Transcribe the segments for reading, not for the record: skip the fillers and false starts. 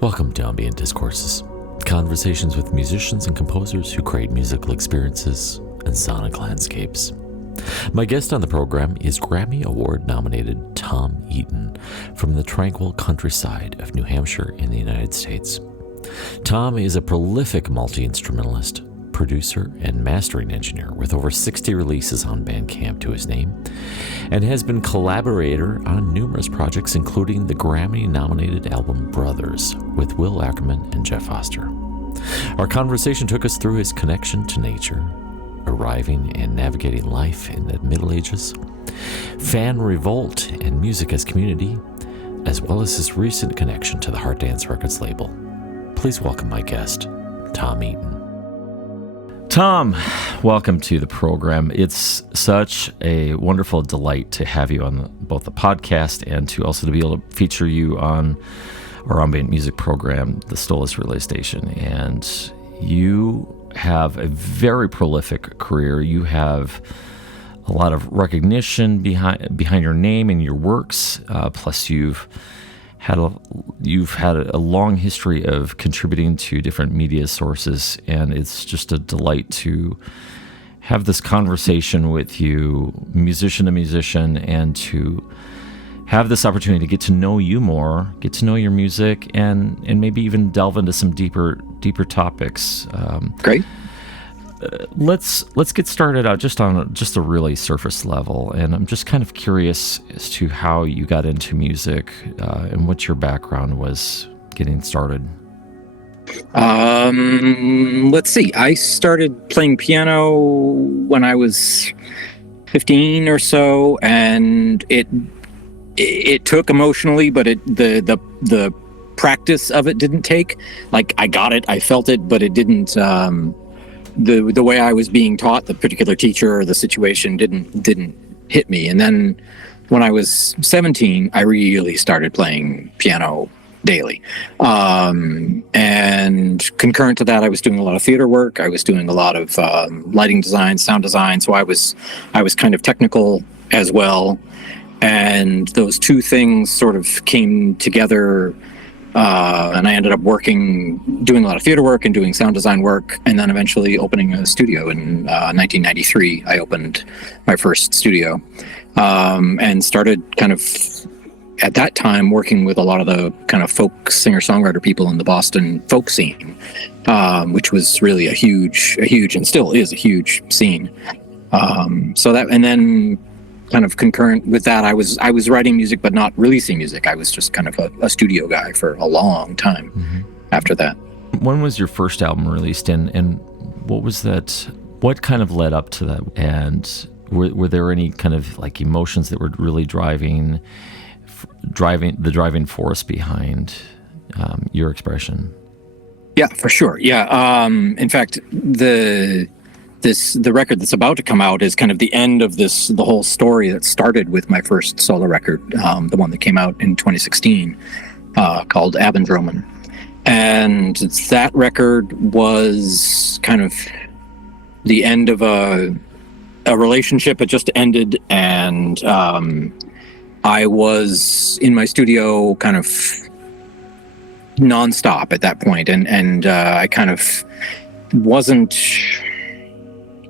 Welcome to Ambient Discourses, conversations with musicians and composers who create musical experiences and sonic landscapes. My guest on the program is Grammy Award-nominated Tom Eaton from the tranquil countryside of New Hampshire in the United States. Tom is a prolific multi-instrumentalist, producer, and mastering engineer with over 60 releases on Bandcamp to his name, and has been collaborator on numerous projects, including the Grammy-nominated album Brothers with Will Ackerman and Jeff Oster. Our conversation took us through his connection to nature, arriving and navigating life in the Middle Ages, fan revolt and music as community, as well as his recent connection to the Heart Dance Records label. Please welcome my guest, Tom Eaton. Tom, welcome to the program. It's such a wonderful delight to have you on both the podcast and to also to be able to feature you on our ambient music program, the STOLACE Relay Station. And you have a very prolific career. You have a lot of recognition behind your name and your works. Plus, you've had a long history of contributing to different media sources, and it's just a delight to have this conversation with you, musician to musician, and to have this opportunity to get to know you more, get to know your music, and maybe even delve into some deeper topics. Great. Let's get started out just on a really surface level, and I'm just kind of curious as to how you got into music and what your background was getting started. Let's see. I started playing piano when I was 15 or so, and it took emotionally, but the practice of it didn't take. Like, I got it, I felt it, but it didn't. The way I was being taught, the particular teacher or the situation didn't hit me. And then when I was 17, I really started playing piano daily. And concurrent to that, I was doing a lot of theater work. I was doing a lot of lighting design, sound design. So I was kind of technical as well. And those two things sort of came together. And I ended up doing a lot of theater work and doing sound design work, and then eventually opening a studio in 1993. I opened my first studio and started kind of at that time working with a lot of the kind of folk singer-songwriter people in the Boston folk scene, which was really a huge and still is a huge scene. And then kind of concurrent with that, I was writing music but not releasing music. I was just kind of a studio guy for a long time after that. When was your first album released, and what was that? What kind of led up to that? And were there any kind of like emotions that were really driving the driving force behind your expression? Yeah, for sure. Yeah. In fact, the record that's about to come out is kind of the end of the whole story that started with my first solo record, the one that came out in 2016, called Abendromen. And that record was kind of the end of a relationship. It just ended, and I was in my studio kind of nonstop at that point, and I kind of wasn't.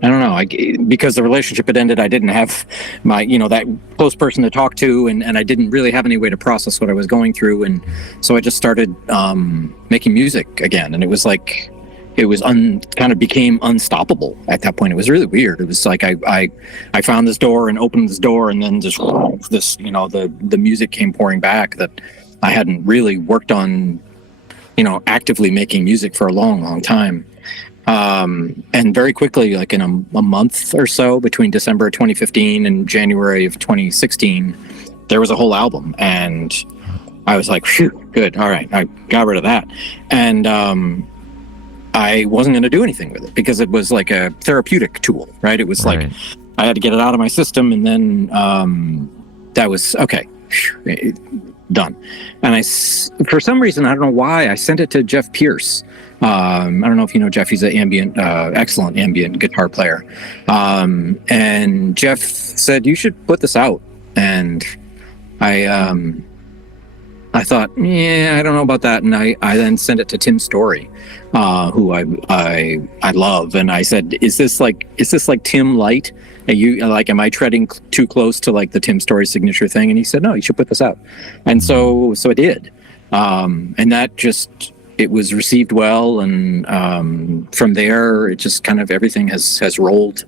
I don't know, because the relationship had ended, I didn't have my, that close person to talk to, and I didn't really have any way to process what I was going through. And so I just started making music again. And it was like, it was kind of became unstoppable at that point. It was really weird. It was like I found this door and opened this door, and then just this, the music came pouring back that I hadn't really worked on, actively making music for a long, long time. And very quickly, like in a month or so, between December 2015 and January of 2016, there was a whole album, and I was like, phew, good, all right, I got rid of that. And I wasn't going to do anything with it because it was like a therapeutic tool, right? It was like I had to get it out of my system, and then that was okay, done. And for some reason, I don't know why, I sent it to Jeff Pierce. I don't know if you know Jeff. He's an excellent ambient guitar player. And Jeff said, you should put this out. And I I thought, yeah, I don't know about that, and I then sent it to Tim Story, who I love, and I said, is this like Tim Light? Am I treading too close to like the Tim Story signature thing? And he said, no, you should put this out, and so I did, and that just, it was received well, and from there it just kind of everything has rolled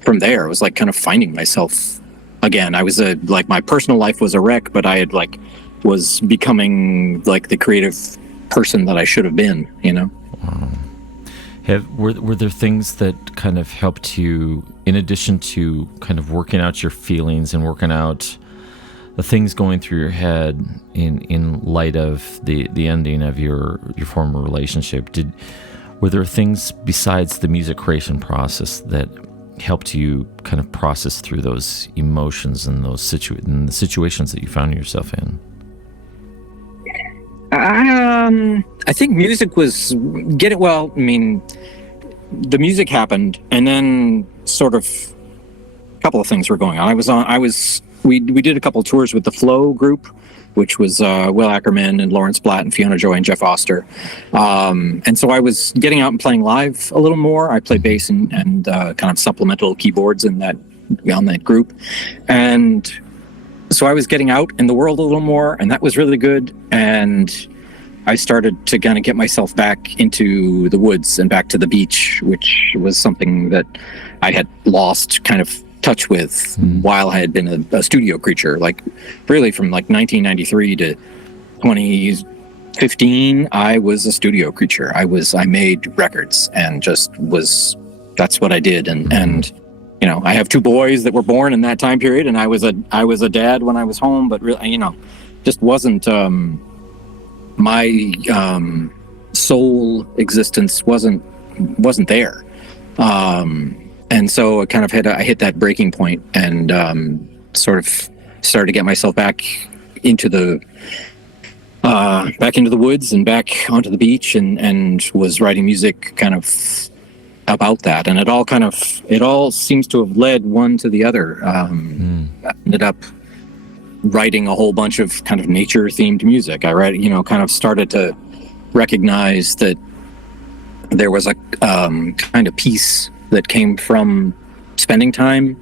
from there. It was like kind of finding myself again. I was like, my personal life was a wreck, but I had was becoming like the creative person that I should have been, Wow. Were there things that kind of helped you, in addition to kind of working out your feelings and working out the things going through your head in light of the ending of your former relationship? Were there things besides the music creation process that helped you kind of process through those emotions and the situations that you found yourself in? I think music was the music happened, and then sort of a couple of things were going on. We did a couple tours with the Flow group, which was Will Ackerman and Lawrence Blatt and Fiona Joy and Jeff Oster. And so I was getting out and playing live a little more. I played bass and kind of supplemental keyboards on that group. And so I was getting out in the world a little more, and that was really good. And I started to kind of get myself back into the woods and back to the beach, which was something that I had lost kind of touch with while I had been a studio creature. Like really from like 1993 to 2015, I was a studio creature. I made records and that's what I did. And I have two boys that were born in that time period, and I was a dad when I was home, but really, just wasn't my soul existence wasn't there. And so I kind of I hit that breaking point, and sort of started to get myself back into the woods and back onto the beach, and was writing music kind of about that. And it all seems to have led one to the other. I ended up writing a whole bunch of kind of nature themed music. I kind of started to recognize that there was a kind of peace that came from spending time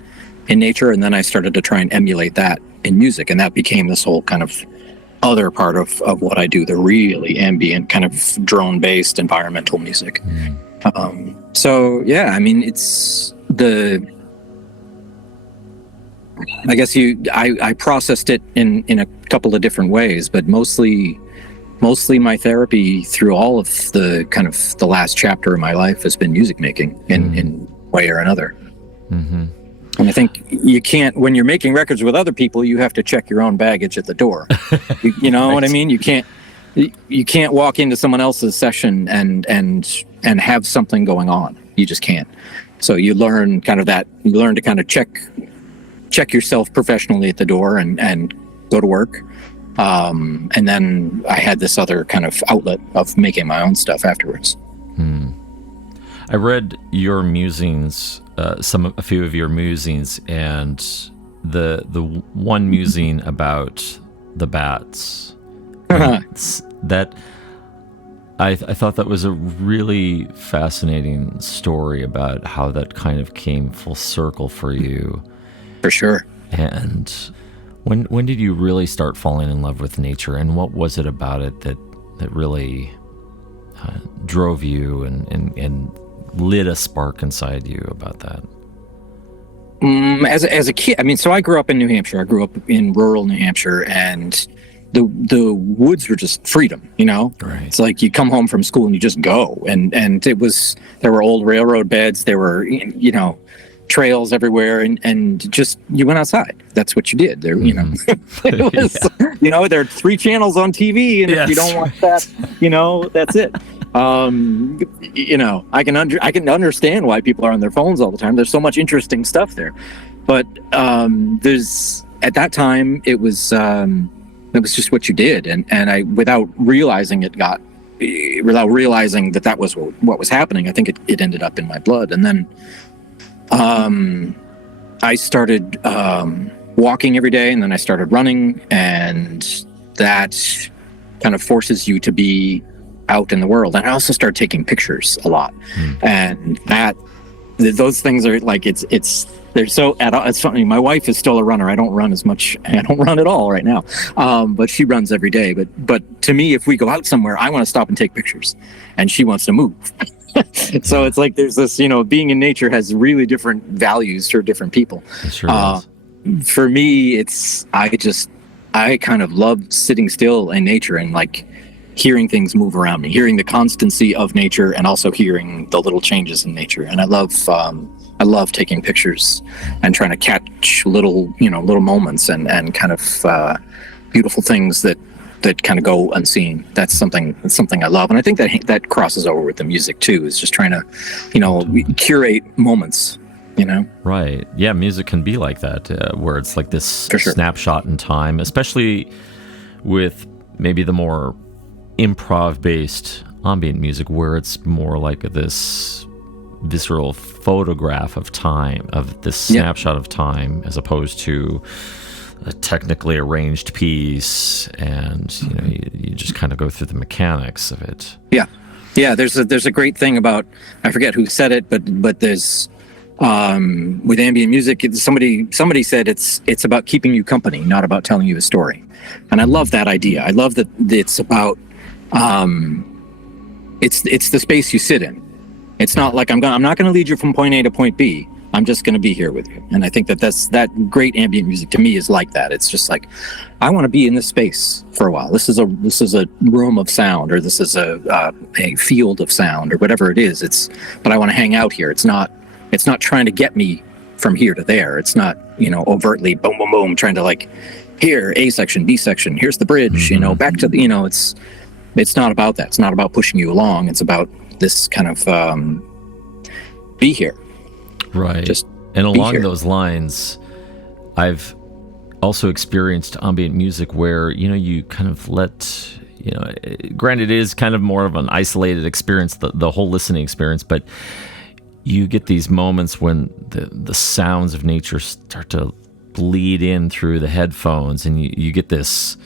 in nature, and then I started to try and emulate that in music, and that became this whole kind of other part of what I do, the really ambient kind of drone-based environmental music. So yeah, I mean, it's I guess I processed it in a couple of different ways, but mostly my therapy through all of the kind of the last chapter of my life has been music making in one way or another. And I think you can't, when you're making records with other people, you have to check your own baggage at the door. You know what I mean? You can't walk into someone else's session and have something going on. You just can't. So you learn to kind of check yourself professionally at the door and go to work. And then I had this other kind of outlet of making my own stuff afterwards. I read your musings, a few of your musings, and the one musing about the bats. That I thought that was a really fascinating story about how that kind of came full circle for you. For sure. And when did you really start falling in love with nature, and what was it about it that really drove you and lit a spark inside you about that? As a kid, I mean, so I grew up in New Hampshire. I grew up in rural New Hampshire, and the woods were just freedom, Right. It's like you come home from school and you just go, and there were old railroad beds, there were trails everywhere, and just you went outside. That's what you did there. It was there are 3 channels on TV, and if you don't watch that, that's it. I can understand why people are on their phones all the time. There's so much interesting stuff there, but at that time it was just what you did, and I, without realizing that was what was happening, I think it ended up in my blood. And then I started walking every day, and then I started running, and that kind of forces you to be out in the world. And I also started taking pictures a lot, and those things are like they're so it's funny. My wife is still a runner. I don't run as much. I don't run at all right now, but she runs every day. But to me, if we go out somewhere, I want to stop and take pictures, and she wants to move. So it's like there's this, being in nature has really different values for different people. It sure does. For me, I kind of love sitting still in nature and like hearing things move around me, hearing the constancy of nature, and also hearing the little changes in nature. And I love taking pictures and trying to catch little moments and kind of beautiful things that kind of go unseen. That's something I love. And I think that crosses over with the music too, is just trying to, curate moments, Right. Yeah, music can be like that, where it's like this For sure. snapshot in time, especially with maybe the more improv-based ambient music, where it's more like this visceral photograph of time, of this snapshot of time, as opposed to a technically arranged piece, and you just kind of go through the mechanics of it. Yeah. There's a great thing about, I forget who said it, but there's with ambient music, somebody said it's about keeping you company, not about telling you a story. And I love that idea. I love that it's about it's the space you sit in. It's not like I'm not going to lead you from point A to point B. I'm just going to be here with you. And I think that great ambient music to me is like that. It's just like, I want to be in this space for a while. This is a room of sound, or this is a field of sound, or whatever it is. But I want to hang out here. It's not trying to get me from here to there. It's not, overtly boom, boom, boom, trying to like, here, A section, B section, here's the bridge, back to the, it's not about that. It's not about pushing you along. It's about this kind of, be here. Right. And along those lines, I've also experienced ambient music where, you kind of let, granted it is kind of more of an isolated experience, the whole listening experience, but you get these moments when the sounds of nature start to bleed in through the headphones, and you get this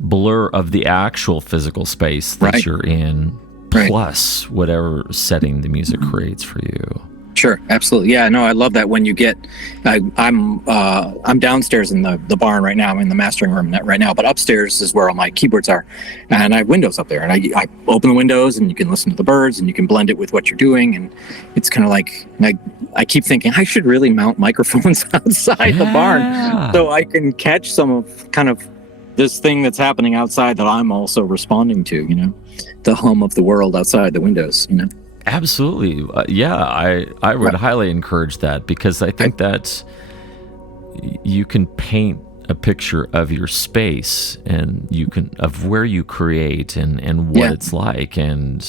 blur of the actual physical space that you're in, plus whatever setting the music creates for you. Sure, absolutely. Yeah, no, I love that when you get. I'm downstairs in the barn right now. I'm in the mastering room right now, but upstairs is where all my keyboards are, and I have windows up there. And I open the windows, and you can listen to the birds, and you can blend it with what you're doing. And it's kind of like I keep thinking I should really mount microphones outside the barn so I can catch some of kind of this thing that's happening outside that I'm also responding to. The hum of the world outside the windows. Absolutely. I would highly encourage that, because I think that you can paint a picture of your space, and of where you create and what it's like. And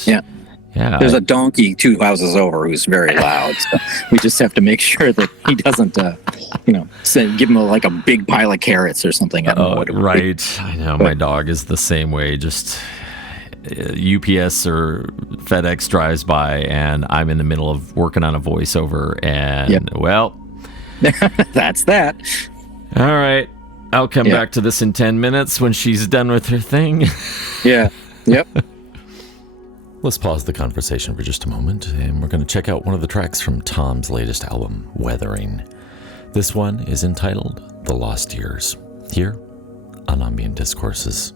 there's a donkey 2 houses over who's very loud. So we just have to make sure that he doesn't, give him a big pile of carrots or something. I don't know what it would be. I know. My dog is the same way. Just UPS or FedEx drives by, and I'm in the middle of working on a voiceover, and well, that's that. All right, I'll come back to this in 10 minutes when she's done with her thing. Yep. Let's pause the conversation for just a moment, and we're going to check out one of the tracks from Tom's latest album, Weathering. This one is entitled The Lost Years, here on Ambient Discourses.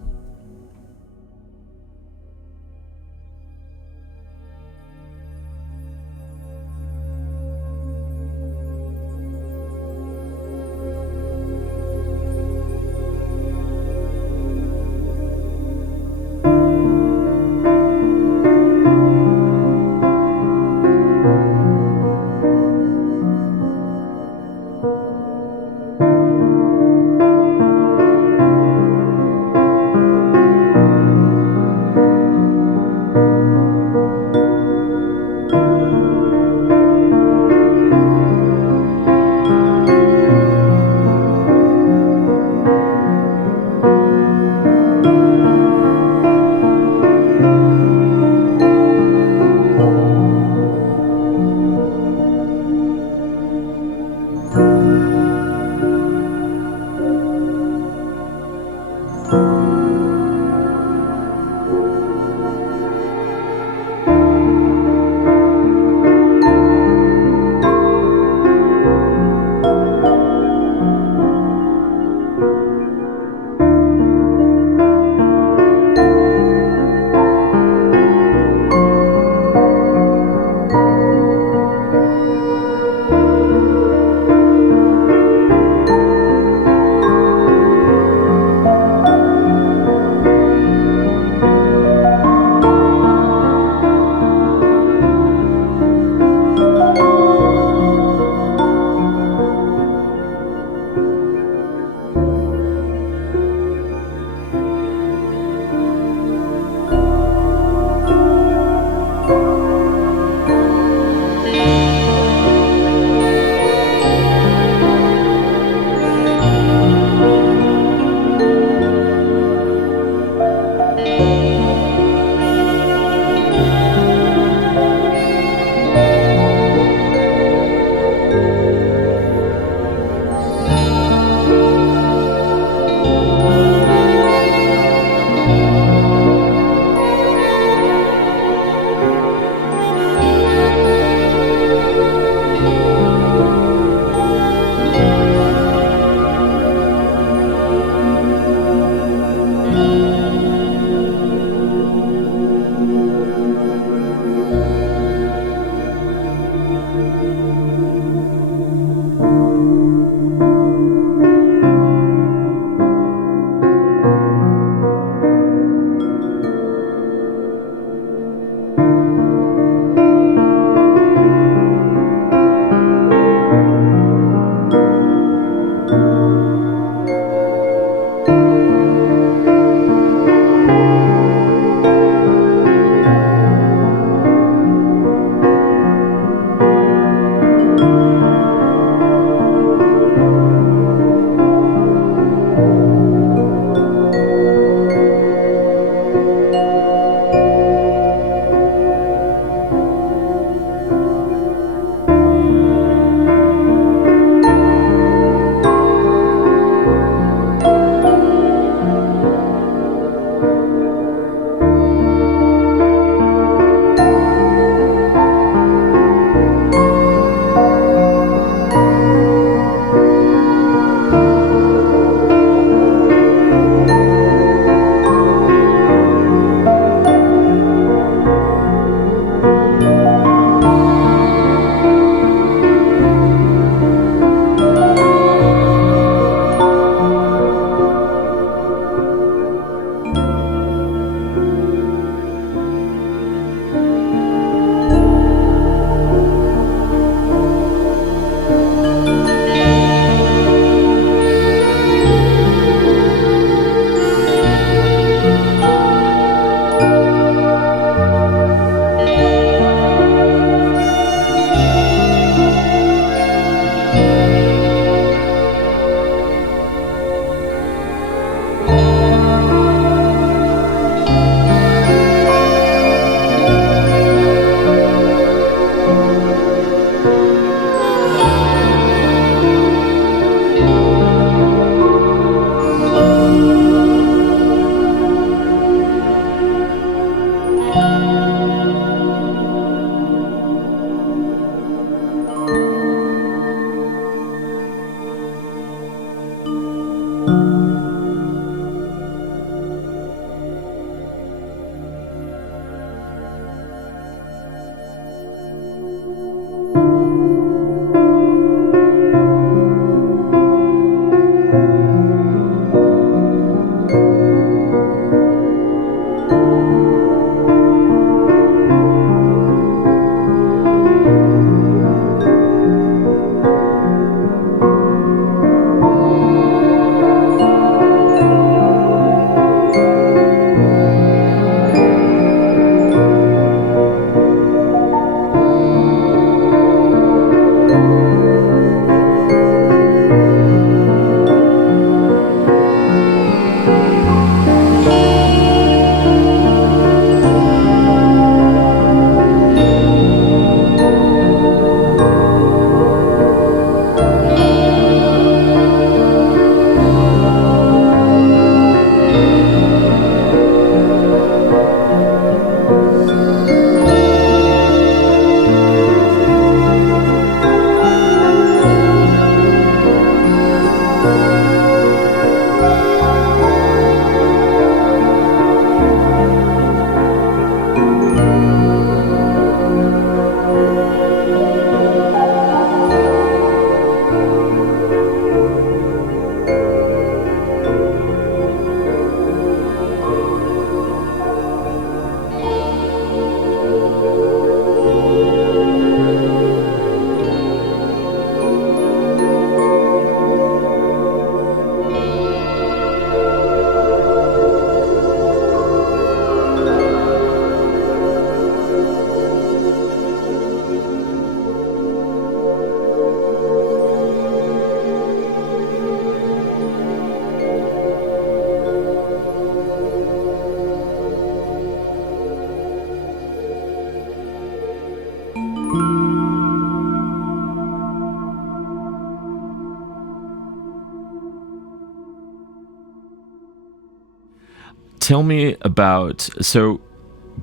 Tell me about, so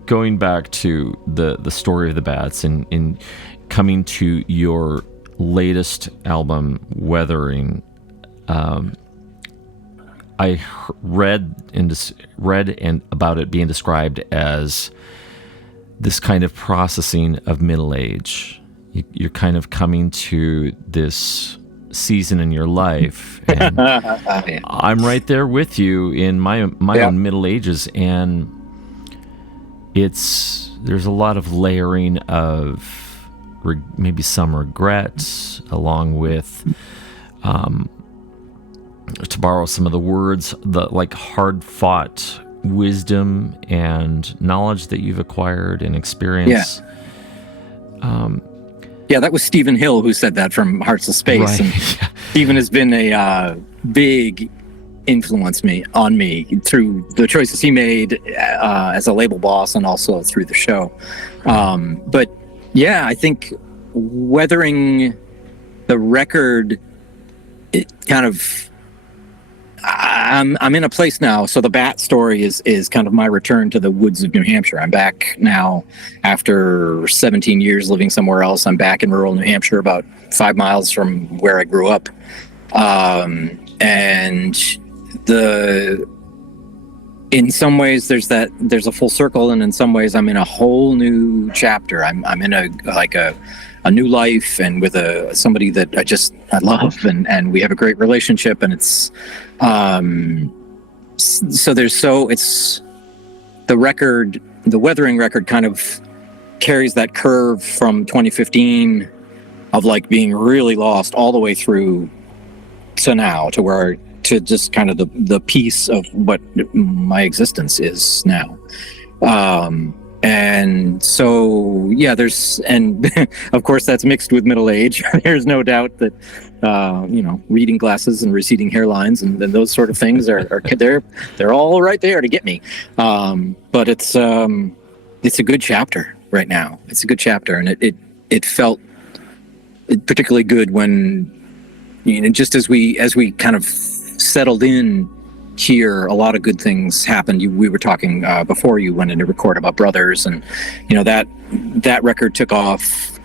going back to the story of the bats and in coming to your latest album, Weathering. I read and about it being described as this kind of processing of middle age. You're kind of coming to this season in your life, and I'm right there with you in my own middle ages, and there's a lot of layering of maybe some regrets, along with to borrow some of the words, the like hard fought wisdom and knowledge that you've acquired and experience. Yeah, that was Stephen Hill who said that from Hearts of Space. Right. And Stephen has been a big influence on me through the choices he made as a label boss and also through the show. But yeah, I think Weathering, the record, it kind of, I'm in a place now. So the bat story is kind of my return to the woods of New Hampshire. I'm back now after 17 years living somewhere else. I'm back in rural New Hampshire, about 5 miles from where I grew up. And in some ways there's a full circle, and in some ways I'm in a whole new chapter. I'm in a new life, and with somebody that I love, and we have a great relationship, and it's it's the record, the Weathering record kind of carries that curve from 2015 of like being really lost all the way through to now, to just kind of the piece of what my existence is now. And so, yeah, and of course that's mixed with middle age. There's no doubt that, reading glasses and receding hairlines and those sort of things are they're all right there to get me. But it's a good chapter right now. It's a good chapter. And it felt particularly good when, just as we kind of settled in here, a lot of good things happened. We were talking before you went in to record about Brothers, and that record took off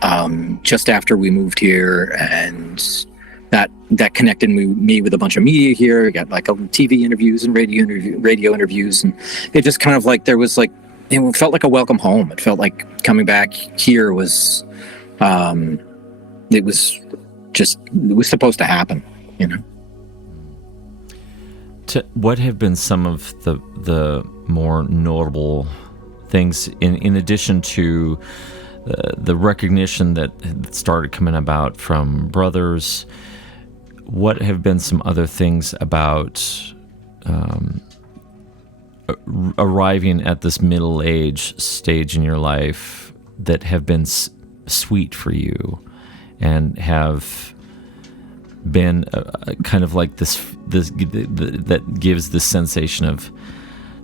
just after we moved here, and that connected me with a bunch of media here. I got like TV interviews and radio interviews, and it just kind of like it felt like a welcome home. It felt like coming back here was it was supposed to happen, What have been some of the more notable things in addition to the recognition that started coming about from Brothers? What have been some other things about arriving at this middle age stage in your life that have been sweet for you and have been kind of like this that gives this sensation of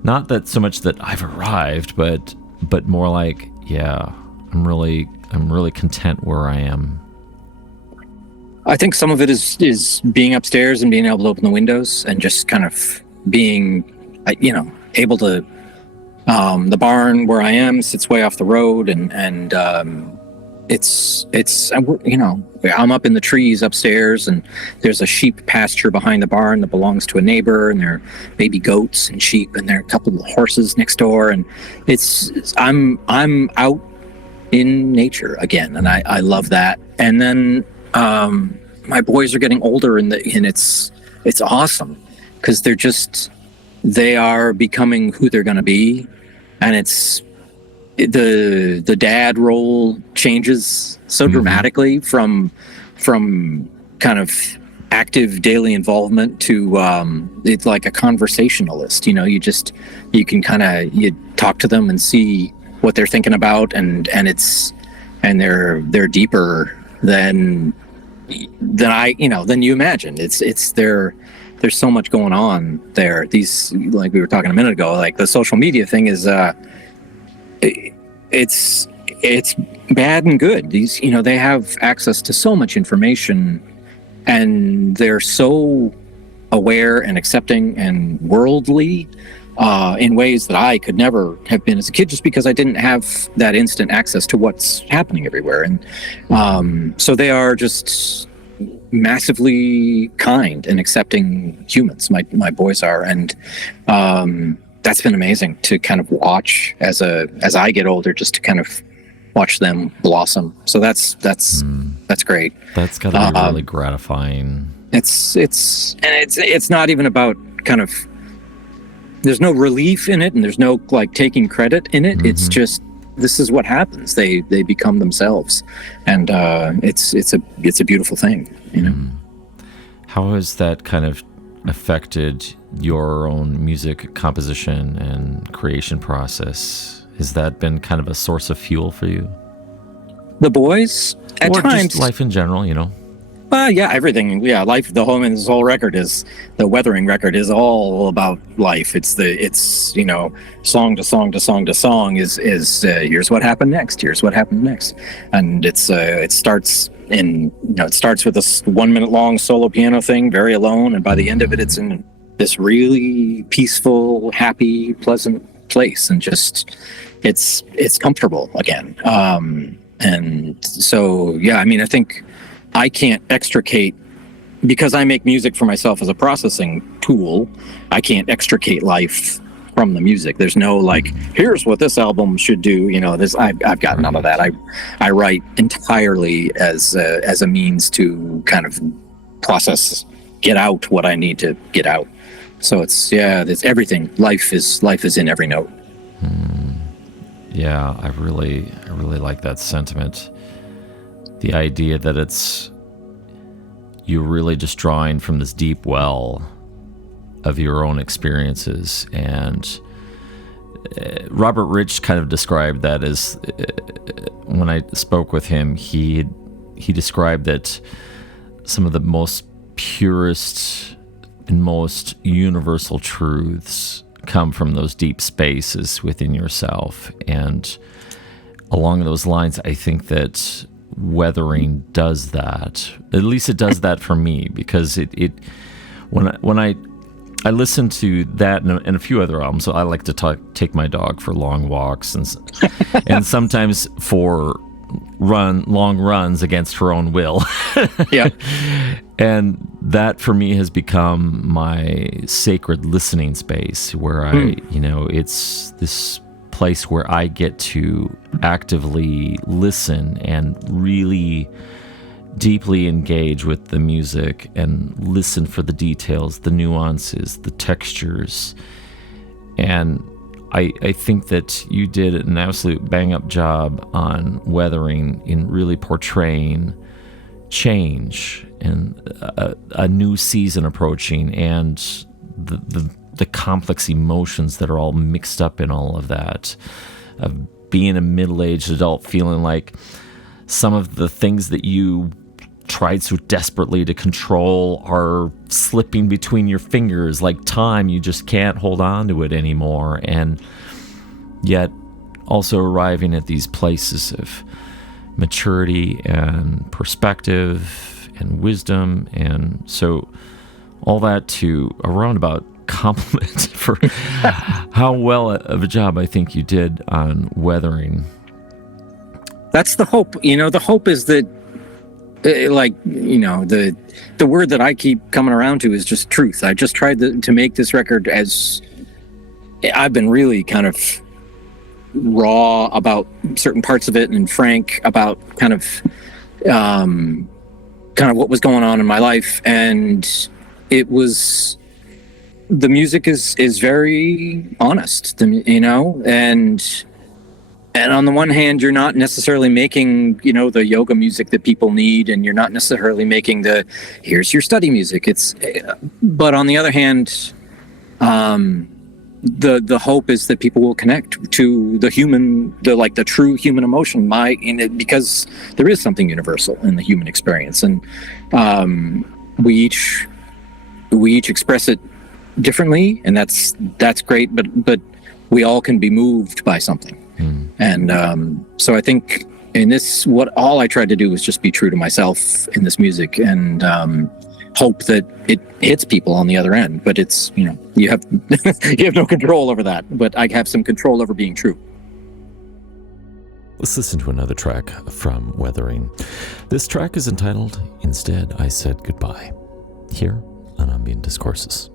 not that so much that I've arrived, but more like, yeah, I'm really content where I am? I think some of it is being upstairs and being able to open the windows and just kind of being, able to. The barn where I am sits way off the road, and it's I'm up in the trees upstairs, and there's a sheep pasture behind the barn that belongs to a neighbor, and there are baby goats and sheep, and there are a couple of horses next door, and I'm out in nature again, and I love that. And then my boys are getting older, and it's awesome because they are becoming who they're going to be, and it's the dad role changes so dramatically from kind of active daily involvement to it's like a conversationalist. You can you talk to them and see what they're thinking about, and they're deeper than you imagine. There's so much going on there. These, like we were talking a minute ago, like the social media thing is it's bad and good. These, they have access to so much information, and they're so aware and accepting and worldly in ways that I could never have been as a kid, just because I didn't have that instant access to what's happening everywhere. And so they are just massively kind and accepting humans. My boys are, and that's been amazing to kind of watch as I get older, just to kind of watch them blossom. So that's great. That's got to be really gratifying. It's not even about kind of, there's no relief in it, and there's no like taking credit in it. It's just, this is what happens. They become themselves, and it's a beautiful thing, you know. How has that kind of affected your own music composition and creation process? Has that been kind of a source of fuel for you? The boys, at or times, just life in general, you know. Yeah, everything. Yeah, life. This whole record is, the Weathering record is all about life. It's you know, song to song to song to song is here's what happened next. Here's what happened next, and it starts with this 1 minute long solo piano thing, very alone, and by the end of it, it's in this really peaceful, happy, pleasant place, and just it's comfortable again. And so yeah, I mean, I think I can't extricate, because I make music for myself as a processing tool, I can't extricate life from the music. There's no like, here's what this album should do. You know, I've got none of that. I write entirely as a means to kind of process, get out what I need to get out. So it's everything. Life is in every note. Yeah, I really like that sentiment. The idea that you're really just drawing from this deep well of your own experiences. And Robert Rich kind of described that as, when I spoke with him, he described that some of the most purest and most universal truths come from those deep spaces within yourself. And along those lines, I think that Weathering does that. At least it does that for me, because when I listen to that and a few other albums, so I like to take my dog for long walks and sometimes for long runs against her own will. Yeah. And that for me has become my sacred listening space, where it's this place where I get to actively listen and really deeply engage with the music and listen for the details, the nuances, the textures. And I think that you did an absolute bang-up job on Weathering in really portraying change and a new season approaching, and the complex emotions that are all mixed up in all of that, of being a middle-aged adult, feeling like some of the things that you tried so desperately to control are slipping between your fingers like time. You just can't hold on to it anymore, and yet also arriving at these places of maturity and perspective and wisdom. And so all that to a roundabout compliment for how well of a job I think you did on Weathering. That's the hope. You know, the hope is that, the word that I keep coming around to is just truth. I just tried to make this record, as I've been really kind of raw about certain parts of it, and frank about kind of what was going on in my life. And it was, the music is very honest, you know, and on the one hand, you're not necessarily making, you know, the yoga music that people need, and you're not necessarily making here's your study music. But on the other hand, the hope is that people will connect to the human, the true human emotion, because there is something universal in the human experience, and we each express it differently, and that's great. But we all can be moved by something. And so I think in this, all I tried to do was just be true to myself in this music, and hope that it hits people on the other end. But it's, you have you have no control over that. But I have some control over being true. Let's listen to another track from Weathering. This track is entitled Instead I Said Goodbye, here on Ambient Discourses.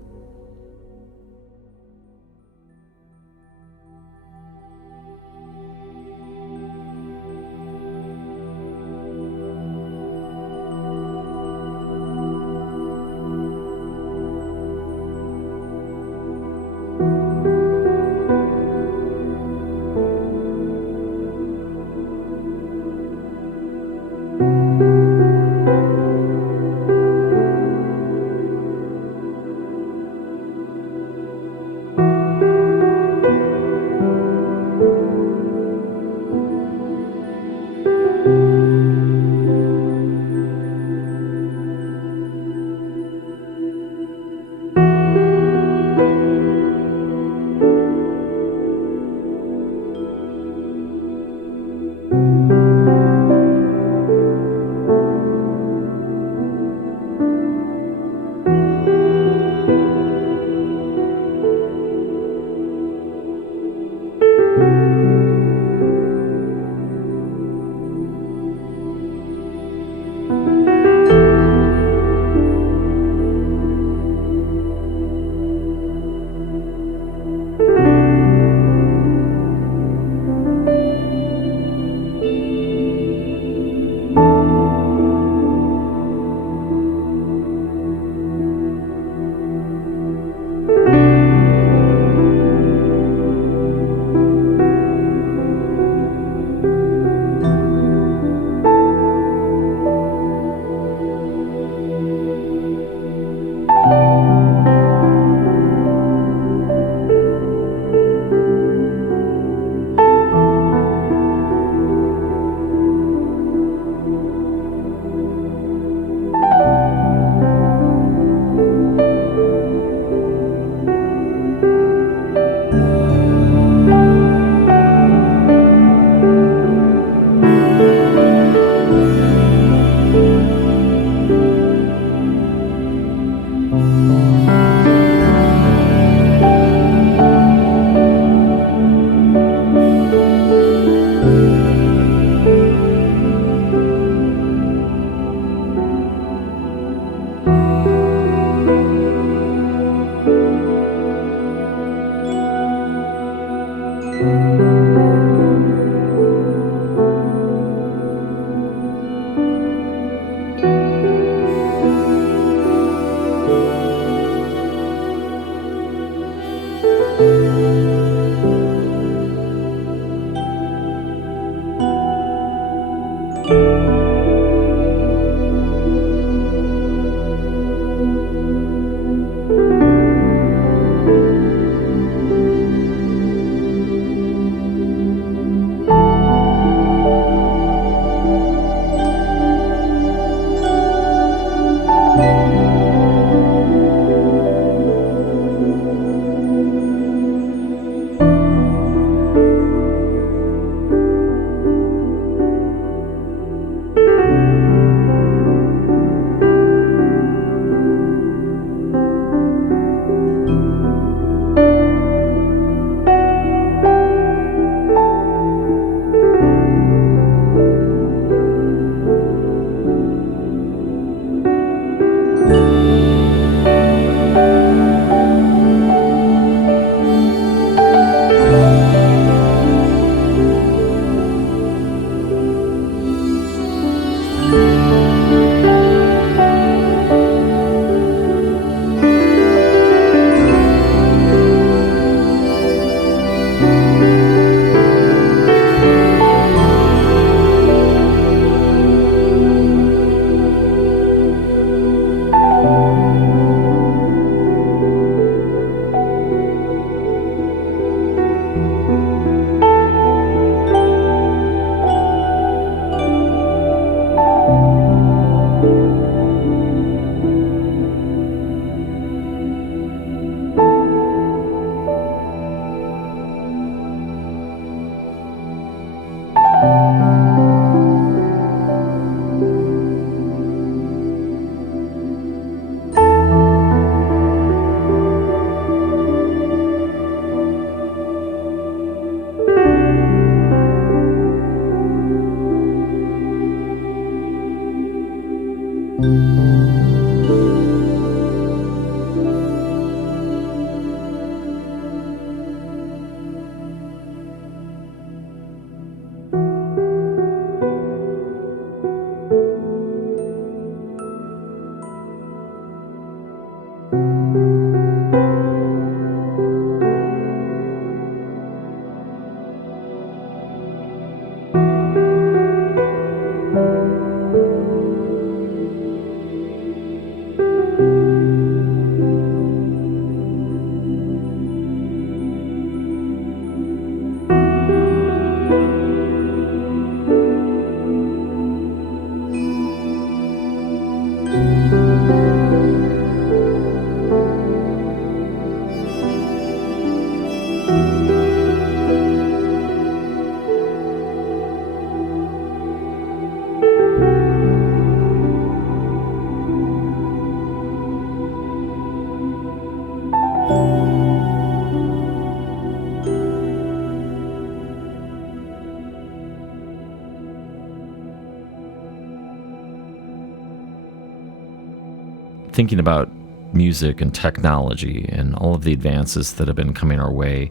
thinking about music and technology and all of the advances that have been coming our way,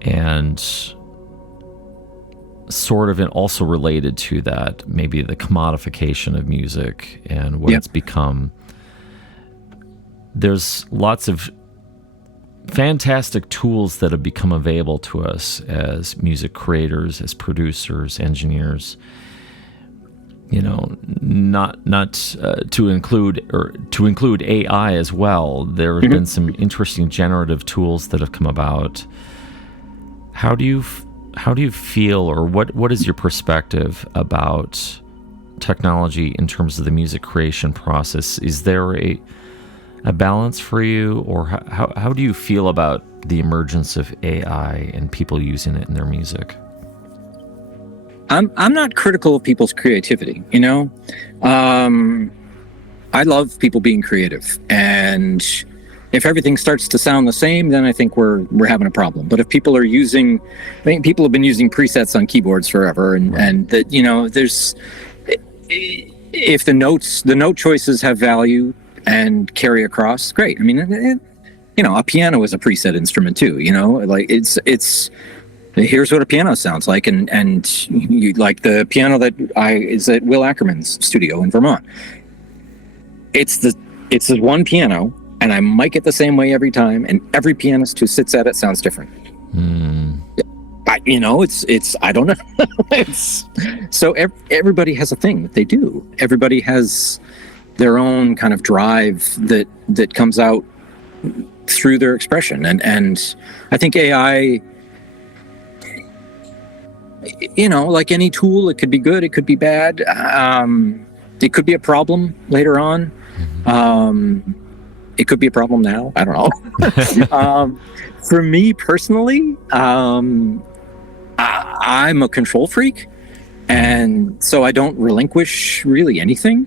and sort of, and also related to that, maybe the commodification of music and what it's become. There's lots of fantastic tools that have become available to us as music creators, as producers, engineers. You know, not to include AI as well. There have been some interesting generative tools that have come about. How do you feel, or what is your perspective about technology in terms of the music creation process? Is there a balance for you, or how do you feel about the emergence of AI and people using it in their music? I'm not critical of people's creativity, you know. I love people being creative, and if everything starts to sound the same, then I think we're having a problem. But if people are using, I think people have been using presets on keyboards forever, and that, you know, there's, if the note choices have value and carry across, great. I mean, you know, a piano is a preset instrument too, you know, like it's here's what a piano sounds like, and you, like the piano that is at Will Ackerman's studio in Vermont. It's this one piano, and I mic it the same way every time, and every pianist who sits at it sounds different. You know, it's I don't know. So everybody has a thing that they do. Everybody has their own kind of drive that comes out through their expression, and I think AI, you know, like any tool, it could be good, it could be bad. It could be a problem later on. It could be a problem now. I don't know. For me personally, I'm a control freak, and so I don't relinquish really anything.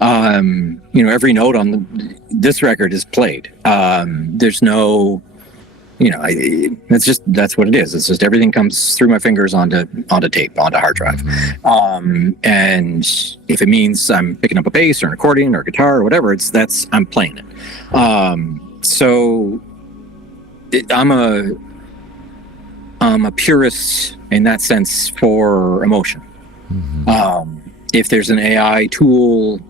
You know, every note on this record is played. There's no, you know, that's what it is. It's just everything comes through my fingers onto tape, onto hard drive. And if it means I'm picking up a bass or an accordion or a guitar or whatever, I'm playing it. So I'm a purist in that sense for emotion. If there's an AI tool,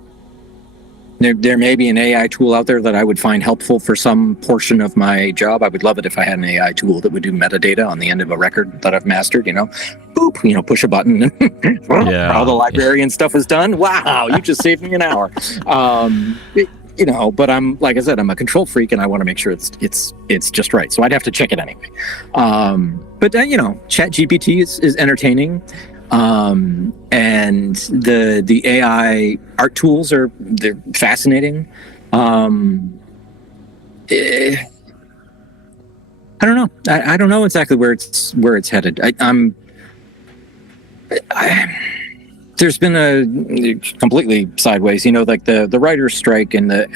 there may be an AI tool out there that I would find helpful for some portion of my job. I would love it if I had an AI tool that would do metadata on the end of a record that I've mastered, you know, boop, you know, push a button and all the librarian stuff is done. Wow, you just saved me an hour. You know, but like I said, I'm a control freak, and I want to make sure it's just right. So I'd have to check it anyway. But you know, ChatGPT is entertaining. And the AI art tools they're fascinating. I don't know. I don't know exactly where it's headed. There's been a completely sideways, you know, like the writer's strike and the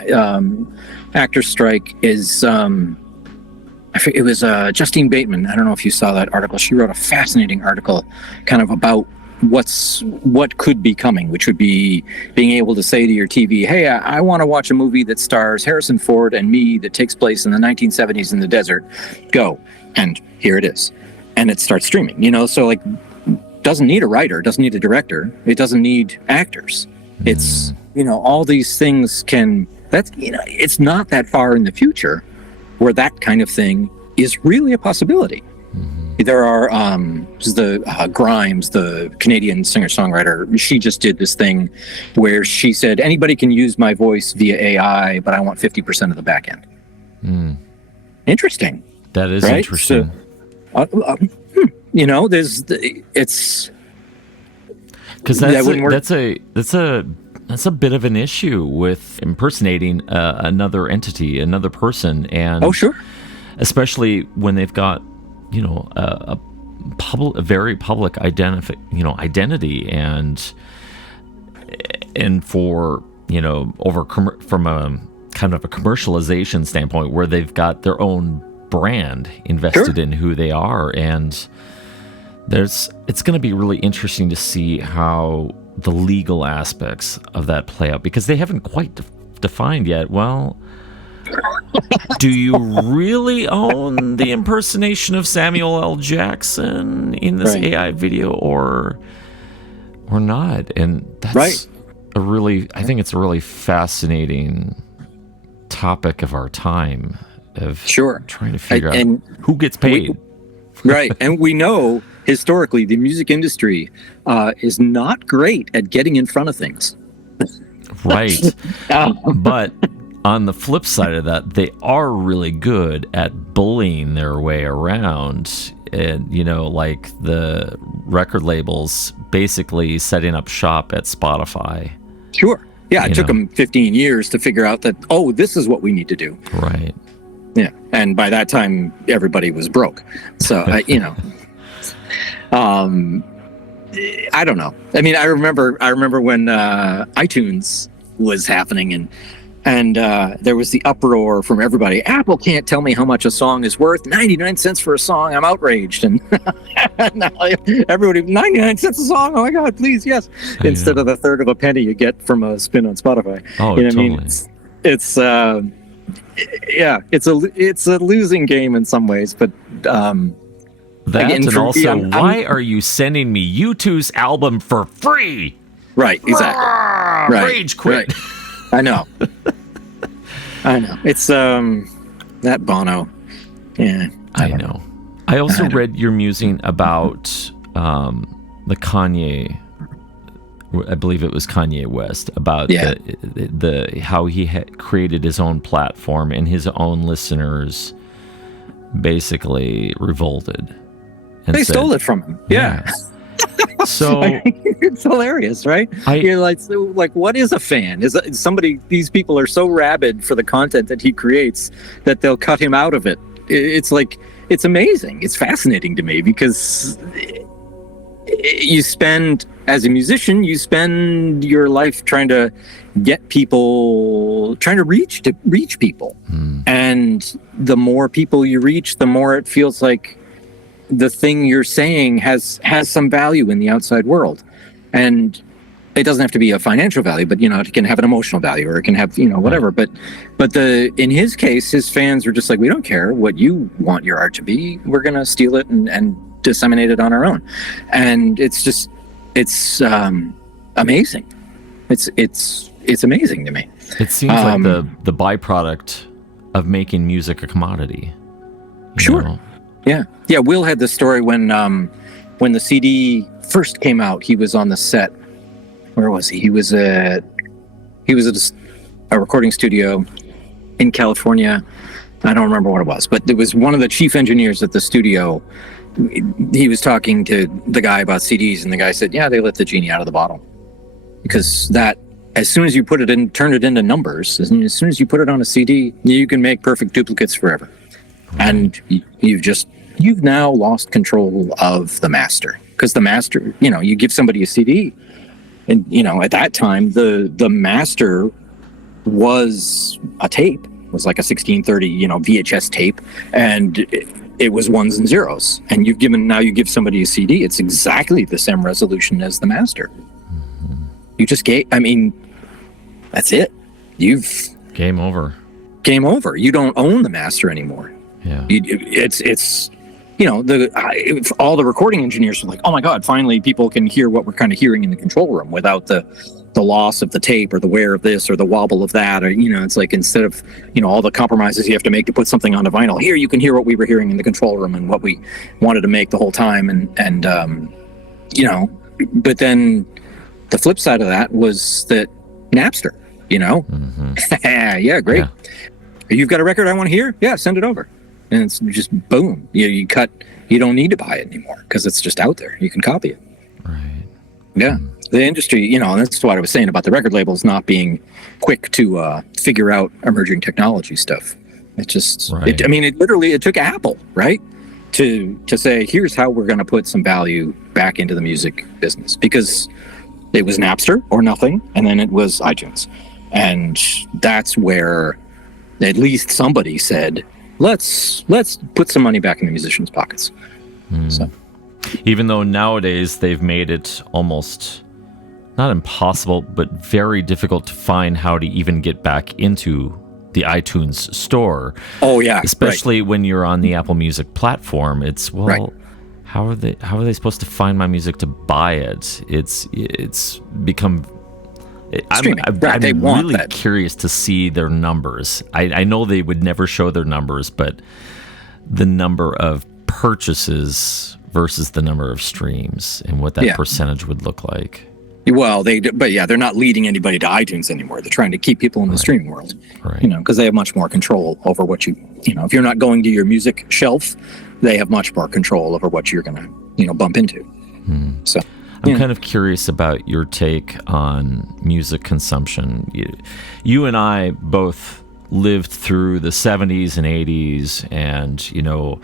actor's strike is, it was Justine Bateman. I don't know if you saw that article. She wrote a fascinating article kind of about what could be coming, which would be being able to say to your TV, hey, I want to watch a movie that stars Harrison Ford and me that takes place in the 1970s in the desert. Go. And here it is. And it starts streaming, you know, so like, doesn't need a writer, doesn't need a director, it doesn't need actors. It's, you know, all these things that's, you know, it's not that far in the future where that kind of thing is really a possibility. There are Grimes, the Canadian singer-songwriter, she just did this thing where she said, anybody can use my voice via AI, but I want 50% of the back end. Interesting. That is right? Interesting. So, you know, it's because that's a bit of an issue with impersonating another entity, another person, and sure, especially when they've got, you know, a very public identity, and for, you know, from a kind of a commercialization standpoint, where they've got their own brand invested in who they are, and it's going to be really interesting to see how the legal aspects of that play out, because they haven't quite defined yet. Well, do you really own the impersonation of Samuel L. Jackson in this AI video or not? And that's I think it's a really fascinating topic of our time of trying to figure out who gets paid. And we know historically the music industry is not great at getting in front of things. But on the flip side of that, they are really good at bullying their way around. And, like the record labels basically setting up shop at Spotify. Sure. Yeah, it took them 15 years to figure out that, this is what we need to do. Right. Yeah. And by that time, everybody was broke. So, I don't know. I mean, I remember when iTunes was happening and there was the uproar from everybody. Apple can't tell me how much a song is worth. 99 cents for a song. I'm outraged. And now everybody, 99 cents a song. Oh my God, please, yes. Instead of the third of a penny you get from a spin on Spotify. Oh, totally. I mean? It's a losing game in some ways, but and also, why are you sending me U2's album for free? Right, exactly. Rage quit. Right. I know. It's that Bono. Yeah. I know. I also read your musing about the Kanye. I believe it was Kanye West about the how he had created his own platform and his own listeners basically revolted. And they stole it from him. Yeah. So it's hilarious, right? You're like, what is a fan? Is somebody? These people are so rabid for the content that he creates that they'll cut him out of it. It's like, it's amazing. It's fascinating to me because you spend, as a musician, you spend your life trying to get people, trying to reach people, and the more people you reach, the more it feels like the thing you're saying has some value in the outside world. And it doesn't have to be a financial value, but it can have an emotional value, or it can have whatever. But in his case, his fans were just like, we don't care what you want your art to be, we're gonna steal it and disseminate it on our own. And it's amazing. It's amazing to me. It seems like the byproduct of making music a commodity. Sure. Know? Yeah. Will had this story when the CD first came out. He was on the set. Where was he? He was at a recording studio in California. I don't remember what it was, but it was one of the chief engineers at the studio. He was talking to the guy about CDs, and the guy said, "Yeah, they let the genie out of the bottle, because that as soon as you put it in, turn it into numbers. As soon as you put it on a CD, you can make perfect duplicates forever." And you've now lost control of the master, because the master, you give somebody a CD, and at that time the master was a tape, was like a 1630 VHS tape, and it was ones and zeros. And you give somebody a CD, it's exactly the same resolution as the master. You just that's it. You've game over. You don't own the master anymore. Yeah. It's all the recording engineers were like, oh my God, finally people can hear what we're kind of hearing in the control room without the loss of the tape or the wear of this or the wobble of that. Or, it's like, instead of, all the compromises you have to make to put something on a vinyl, here you can hear what we were hearing in the control room and what we wanted to make the whole time. And but then the flip side of that was that Napster, yeah, great. Yeah. You've got a record I want to hear? Yeah, send it over. And it's just boom. You cut. You don't need to buy it anymore because it's just out there. You can copy it. Right. Yeah. The industry, and that's what I was saying about the record labels not being quick to figure out emerging technology stuff. It just, it took Apple, right, to say, here's how we're going to put some value back into the music business, because it was Napster or nothing, and then it was iTunes, and that's where at least somebody said, let's put some money back in the musicians' pockets. So, even though nowadays they've made it almost not impossible, but very difficult to find how to even get back into the iTunes store. Oh yeah, especially when you're on the Apple Music platform. It's how are they supposed to find my music to buy it? It's become. I'm really curious to see their numbers. I know they would never show their numbers, but the number of purchases versus the number of streams and what that percentage would look like. Well, they're not leading anybody to iTunes anymore. They're trying to keep people in the streaming world, because they have much more control over what if you're not going to your music shelf, they have much more control over what you're going to, bump into. So I'm kind of curious about your take on music consumption. You and I both lived through the 70s and 80s, and,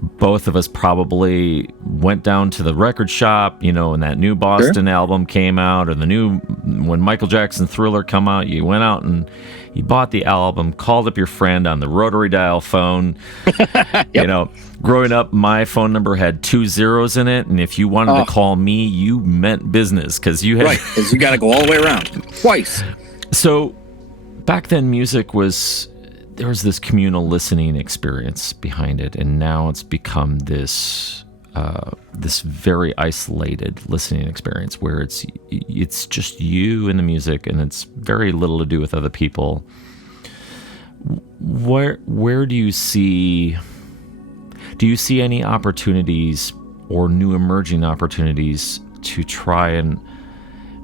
both of us probably went down to the record shop, and that new Boston album came out, or when Michael Jackson Thriller come out, you went out and you bought the album, called up your friend on the rotary dial phone. Growing up, my phone number had 2 zeros in it, and if you wanted to call me, you meant business, because you had because you got to go all the way around twice. So back then, music there was this communal listening experience behind it, and now it's become this very isolated listening experience where it's just you and the music, and it's very little to do with other people. Where do you see any opportunities or new emerging opportunities to try and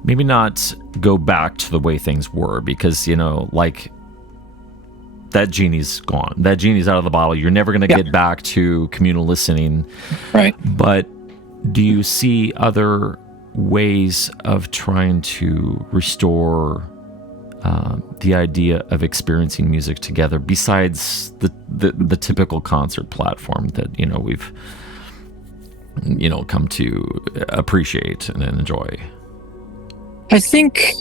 maybe not go back to the way things were, because that genie's gone. That genie's out of the bottle. You're never going to get back to communal listening. Right. But do you see other ways of trying to restore the idea of experiencing music together besides the typical concert platform that, we've, come to appreciate and enjoy? I think,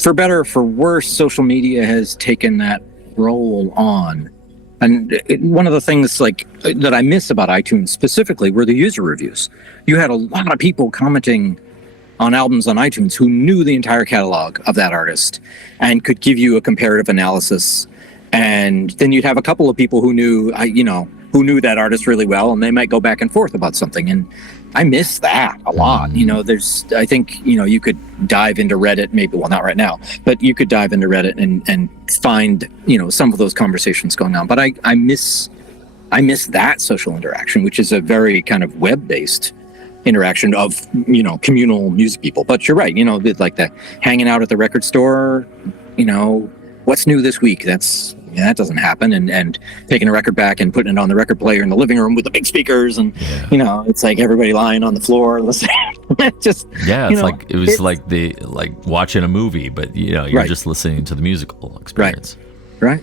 for better or for worse, social media has taken that role on. And one of the things that I miss about iTunes specifically were the user reviews. You had a lot of people commenting on albums on iTunes who knew the entire catalog of that artist and could give you a comparative analysis. And then you'd have a couple of people who knew that artist really well, and they might go back and forth about something. And I miss that a lot. I think, you could dive into Reddit, maybe, well, not right now, but you could dive into Reddit and find, some of those conversations going on. But I miss that social interaction, which is a very kind of web-based interaction of, communal music people. But you're right, like the hanging out at the record store, what's new this week? That doesn't happen. And taking a record back and putting it on the record player in the living room with the big speakers, and it's like everybody lying on the floor listening. It's like watching a movie, but you're just listening to the musical experience. Right.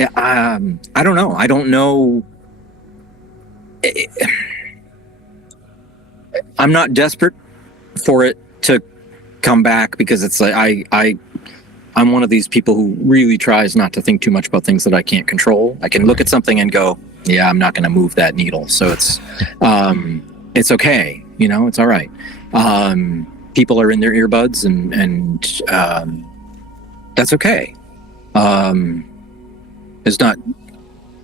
Yeah. I don't know. I'm not desperate for it to come back, because it's like I'm one of these people who really tries not to think too much about things that I can't control. I can look at something and go, yeah, I'm not going to move that needle. So it's okay. It's all right. People are in their earbuds and that's okay.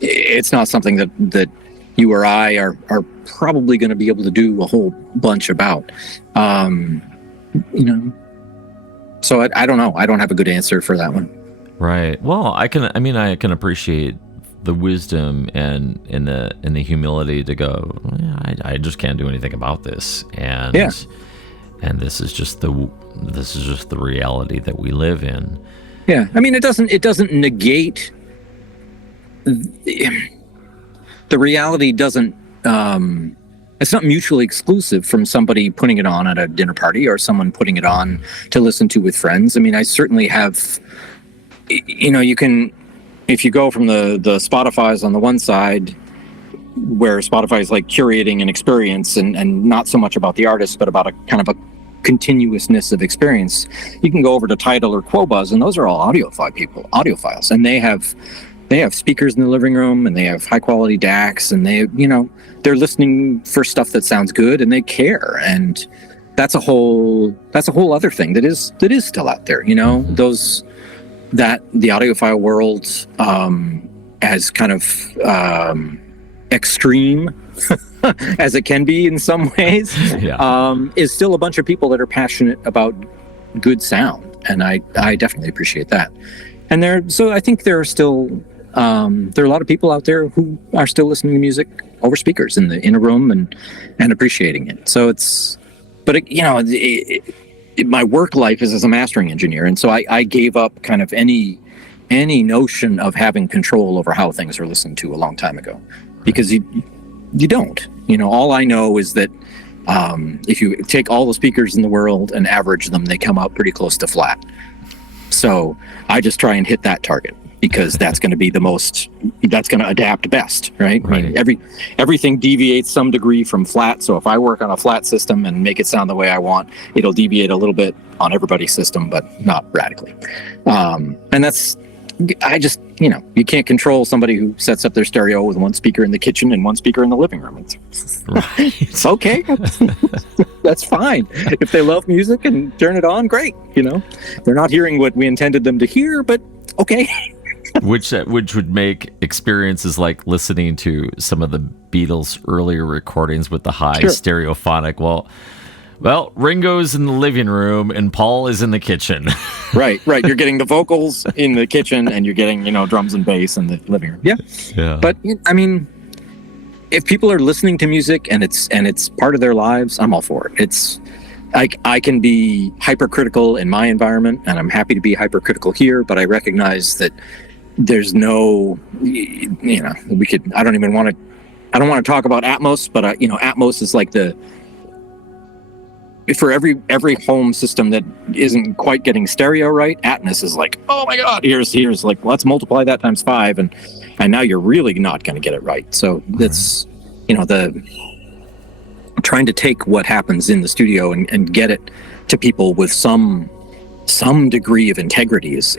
It's not something that you or I are probably going to be able to do a whole bunch about, So I don't know. I don't have a good answer for that one. Right. Well, I can appreciate the wisdom and the humility to go, I just can't do anything about this. And this is just the reality that we live in. Yeah. I mean, it doesn't negate the reality. Doesn't it's not mutually exclusive from somebody putting it on at a dinner party or someone putting it on to listen to with friends. I mean, I certainly have, you can, if you go from the Spotify's on the one side, where Spotify is like curating an experience and not so much about the artist, but about a kind of a continuousness of experience, you can go over to Tidal or Qobuz, and those are all audiophiles, and they have speakers in the living room, and they have high quality DACs, and they're listening for stuff that sounds good, and they care. And that's a whole other thing that is still out there. Those that the audiophile world, as kind of extreme as it can be in some ways, is still a bunch of people that are passionate about good sound, and I definitely appreciate that. And I think there are still there are a lot of people out there who are still listening to music over speakers in a room and appreciating it. So my work life is as a mastering engineer, and so I gave up kind of any notion of having control over how things are listened to a long time ago, because you don't. All I know is that if you take all the speakers in the world and average them, they come out pretty close to flat. So I just try and hit that target, because that's going to be that's going to adapt best, right? I mean, everything deviates some degree from flat. So if I work on a flat system and make it sound the way I want, it'll deviate a little bit on everybody's system, but not radically. And you can't control somebody who sets up their stereo with one speaker in the kitchen and one speaker in the living room. It's okay. That's fine. If they love music and turn it on, great. They're not hearing what we intended them to hear, but okay. which would make experiences like listening to some of the Beatles' earlier recordings with the high stereophonic. Well, Ringo's in the living room and Paul is in the kitchen. Right. You're getting the vocals in the kitchen and you're getting, drums and bass in the living room. Yeah. But I mean, if people are listening to music and it's part of their lives, I'm all for it. It's I can be hypercritical in my environment, and I'm happy to be hypercritical here, but I recognize that there's no, I don't want to talk about Atmos, but Atmos is like for every home system that isn't quite getting stereo right, Atmos is like, oh my God, here's like, let's multiply that times 5, and now you're really not going to get it right. So that's, trying to take what happens in the studio and get it to people with some degree of integrity is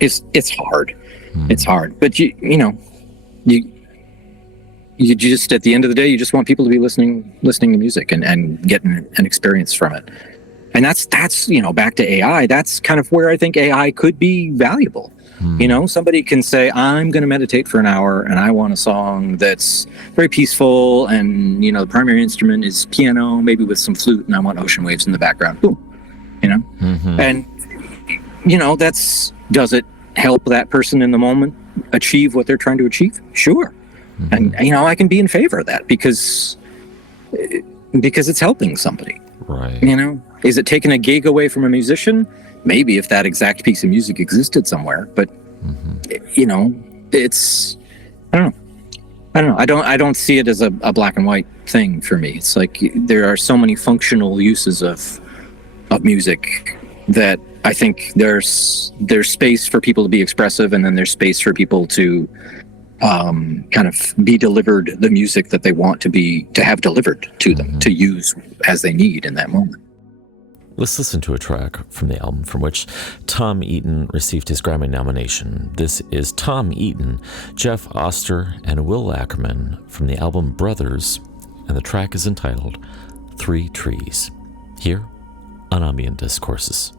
it's hard. It's hard, but you just, at the end of the day, you just want people to be listening to music and getting an experience from it. And that's back to AI. That's kind of where I think AI could be valuable. Somebody can say, I'm going to meditate for an hour and I want a song that's very peaceful, and the primary instrument is piano, maybe with some flute, and I want ocean waves in the background. Boom. And does it help that person in the moment achieve what they're trying to achieve? Sure. And I can be in favor of that because it's helping somebody. Right. Is it taking a gig away from a musician? Maybe, if that exact piece of music existed somewhere, but it's, I don't know. I don't see it as a black and white thing for me. It's like there are so many functional uses of music that I think there's space for people to be expressive, and then there's space for people to kind of be delivered the music that they want to have delivered to them, to use as they need in that moment. Let's listen to a track from the album from which Tom Eaton received his Grammy nomination. This is Tom Eaton, Jeff Oster, and Will Ackerman from the album Brothers, and the track is entitled 3 Trees, here on Ambient Discourses.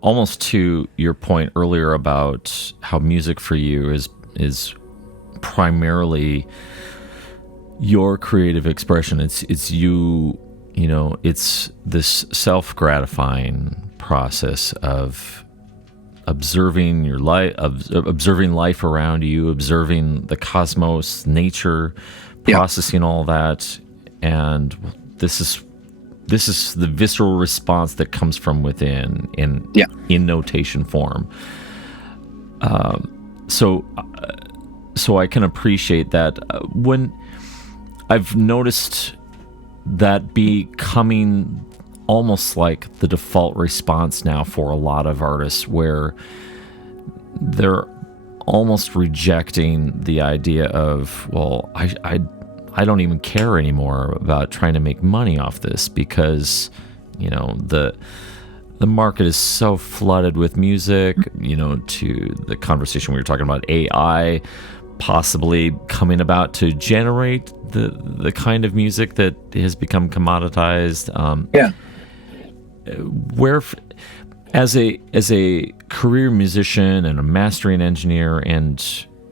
almost to your point earlier about how music for you is primarily your creative expression. It's you, it's this self-gratifying process of observing your life, observing life around you, observing the cosmos, nature, processing all that, and this is the visceral response that comes from within in notation form. So I can appreciate that. When I've noticed that becoming almost like the default response now for a lot of artists, where they're almost rejecting the idea of, well, I don't even care anymore about trying to make money off this, because the market is so flooded with music, to the conversation we were talking about AI possibly coming about to generate the kind of music that has become commoditized. Where as a career musician and a mastering engineer, and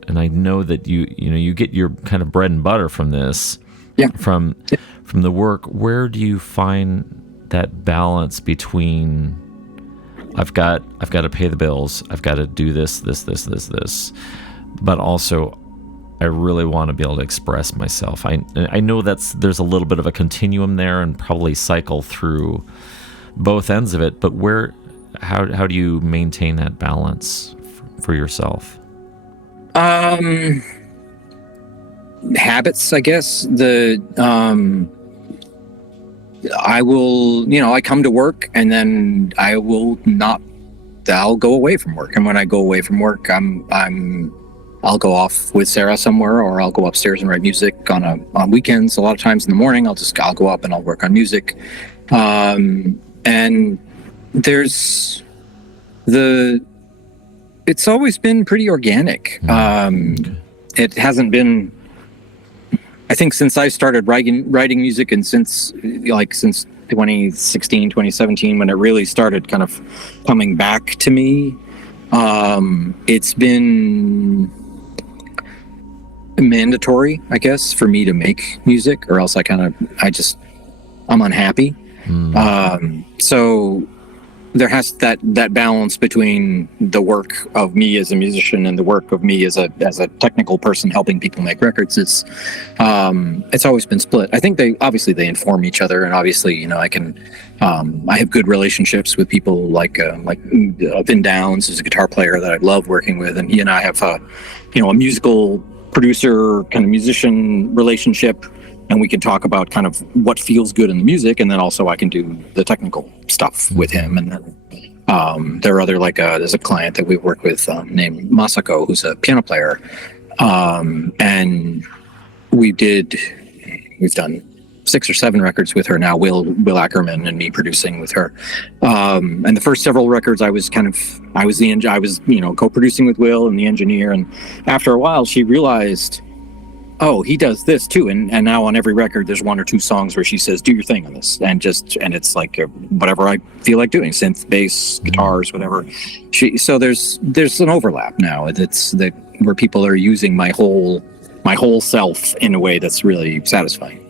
I know that you get your kind of bread and butter from this, from the work, where do you find that balance between I've got to pay the bills, I've got to do this, but also I really want to be able to express myself? I know there's a little bit of a continuum there, and probably cycle through both ends of it, but how do you maintain that balance for yourself? Habits, I guess. I will, I come to work, and then I'll go away from work. And when I go away from work, I'll go off with Sarah somewhere, or I'll go upstairs and write music on weekends. A lot of times in the morning, I'll go up and I'll work on music. And there's it's always been pretty organic. It hasn't been, I think, since I started writing music, and since 2016, 2017, when it really started kind of coming back to me, it's been mandatory, I guess, for me to make music, or else I'm unhappy. So there has that balance between the work of me as a musician and the work of me as a technical person helping people make records. It's always been split. I think they inform each other, and obviously, I have good relationships with people like Vin Downs is a guitar player that I love working with, and he and I have a musical producer kind of musician relationship, and we can talk about kind of what feels good in the music, and then also I can do the technical stuff with him. And then there are other, there's a client that we work with named Masako, who's a piano player, and we've done 6 or 7 records with her now. Will Ackerman and me producing with her, and the first several records I was co-producing with Will and the engineer, and after a while she realized, oh, he does this too, and now on every record there's 1 or 2 songs where she says, do your thing on this, and it's like whatever I feel like doing, synth, bass, guitars, whatever. So there's an overlap now. It's that where people are using my whole self in a way that's really satisfying.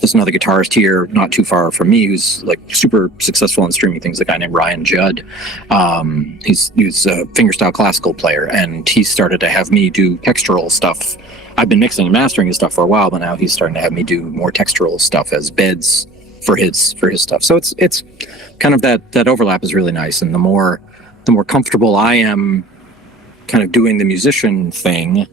There's another guitarist here not too far from me who's super successful in streaming things, a guy named Ryan Judd. He's a fingerstyle classical player, and he started to have me do textural stuff. I've been mixing and mastering his stuff for a while, but now he's starting to have me do more textural stuff as beds for his stuff. So it's kind of that overlap is really nice, and the more comfortable I am kind of doing the musician thing,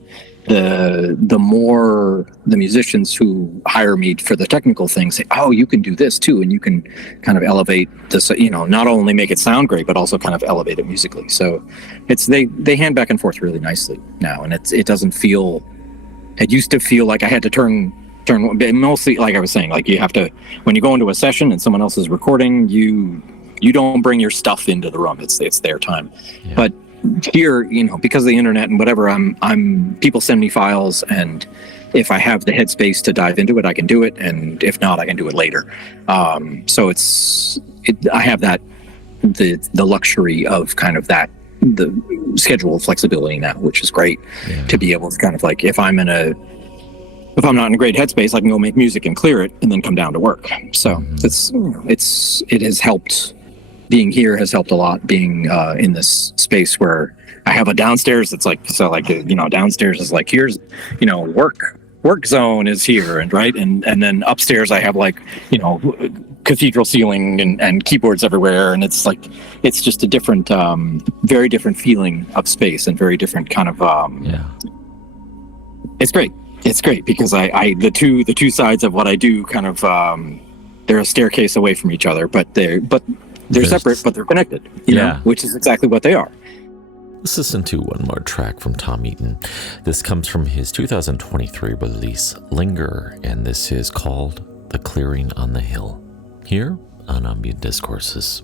the more the musicians who hire me for the technical things say, oh, you can do this too, and you can kind of elevate this, not only make it sound great, but also kind of elevate it musically. So they hand back and forth really nicely now, and it doesn't feel. It used to feel like I had to turn mostly, like I was saying, like you have to, when you go into a session and someone else is recording, you don't bring your stuff into the room. It's their time. Yeah. But here, because of the internet and whatever, people send me files, and if I have the headspace to dive into it, I can do it, and if not, I can do it later. So I have that the luxury of kind of that, the schedule flexibility now, which is great to be able to kind of like, if I'm not in a great headspace, I can go make music and clear it and then come down to work. So it has helped. Being here has helped a lot. Being in this space where I have a downstairs that's like, so like, downstairs is like, here's, work zone is here, and right, and then upstairs I have like, cathedral ceiling and keyboards everywhere, and it's like, it's just a different, very different feeling of space, and very different kind of it's great. It's great because the two sides of what I do kind of, they're a staircase away from each other, but they're separate, but they're connected, which is exactly what they are. Let's listen to one more track from Tom Eaton. This comes from his 2023 release, Linger, and this is called The Clearing on the Hill, here on Ambient Discourses.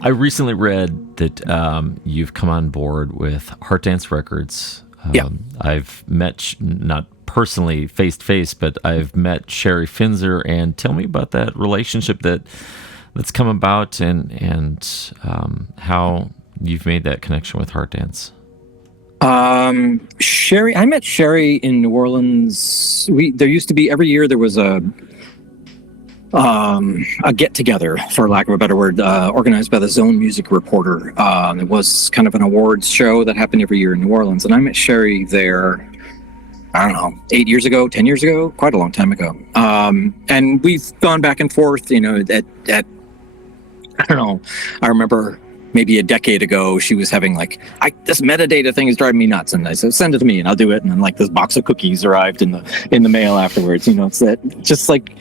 I recently read that you've come on board with Heart Dance Records. I've met, not personally face to face, but I've met Sherry Finzer. And tell me about that relationship that's come about, and how you've made that connection with Heart Dance. Sherry, I met Sherry in New Orleans. There used to be, every year there was a get together, for lack of a better word, organized by the Zone Music Reporter. It was kind of an awards show that happened every year in New Orleans, and I met Sherry there, I don't know, 8 years ago, 10 years ago, quite a long time ago. And we've gone back and forth, you know, at I don't know, I remember maybe a decade ago, she was having like, this metadata thing is driving me nuts. And I said, send it to me and I'll do it. And then like this box of cookies arrived in the mail afterwards. You know, it's that, just like,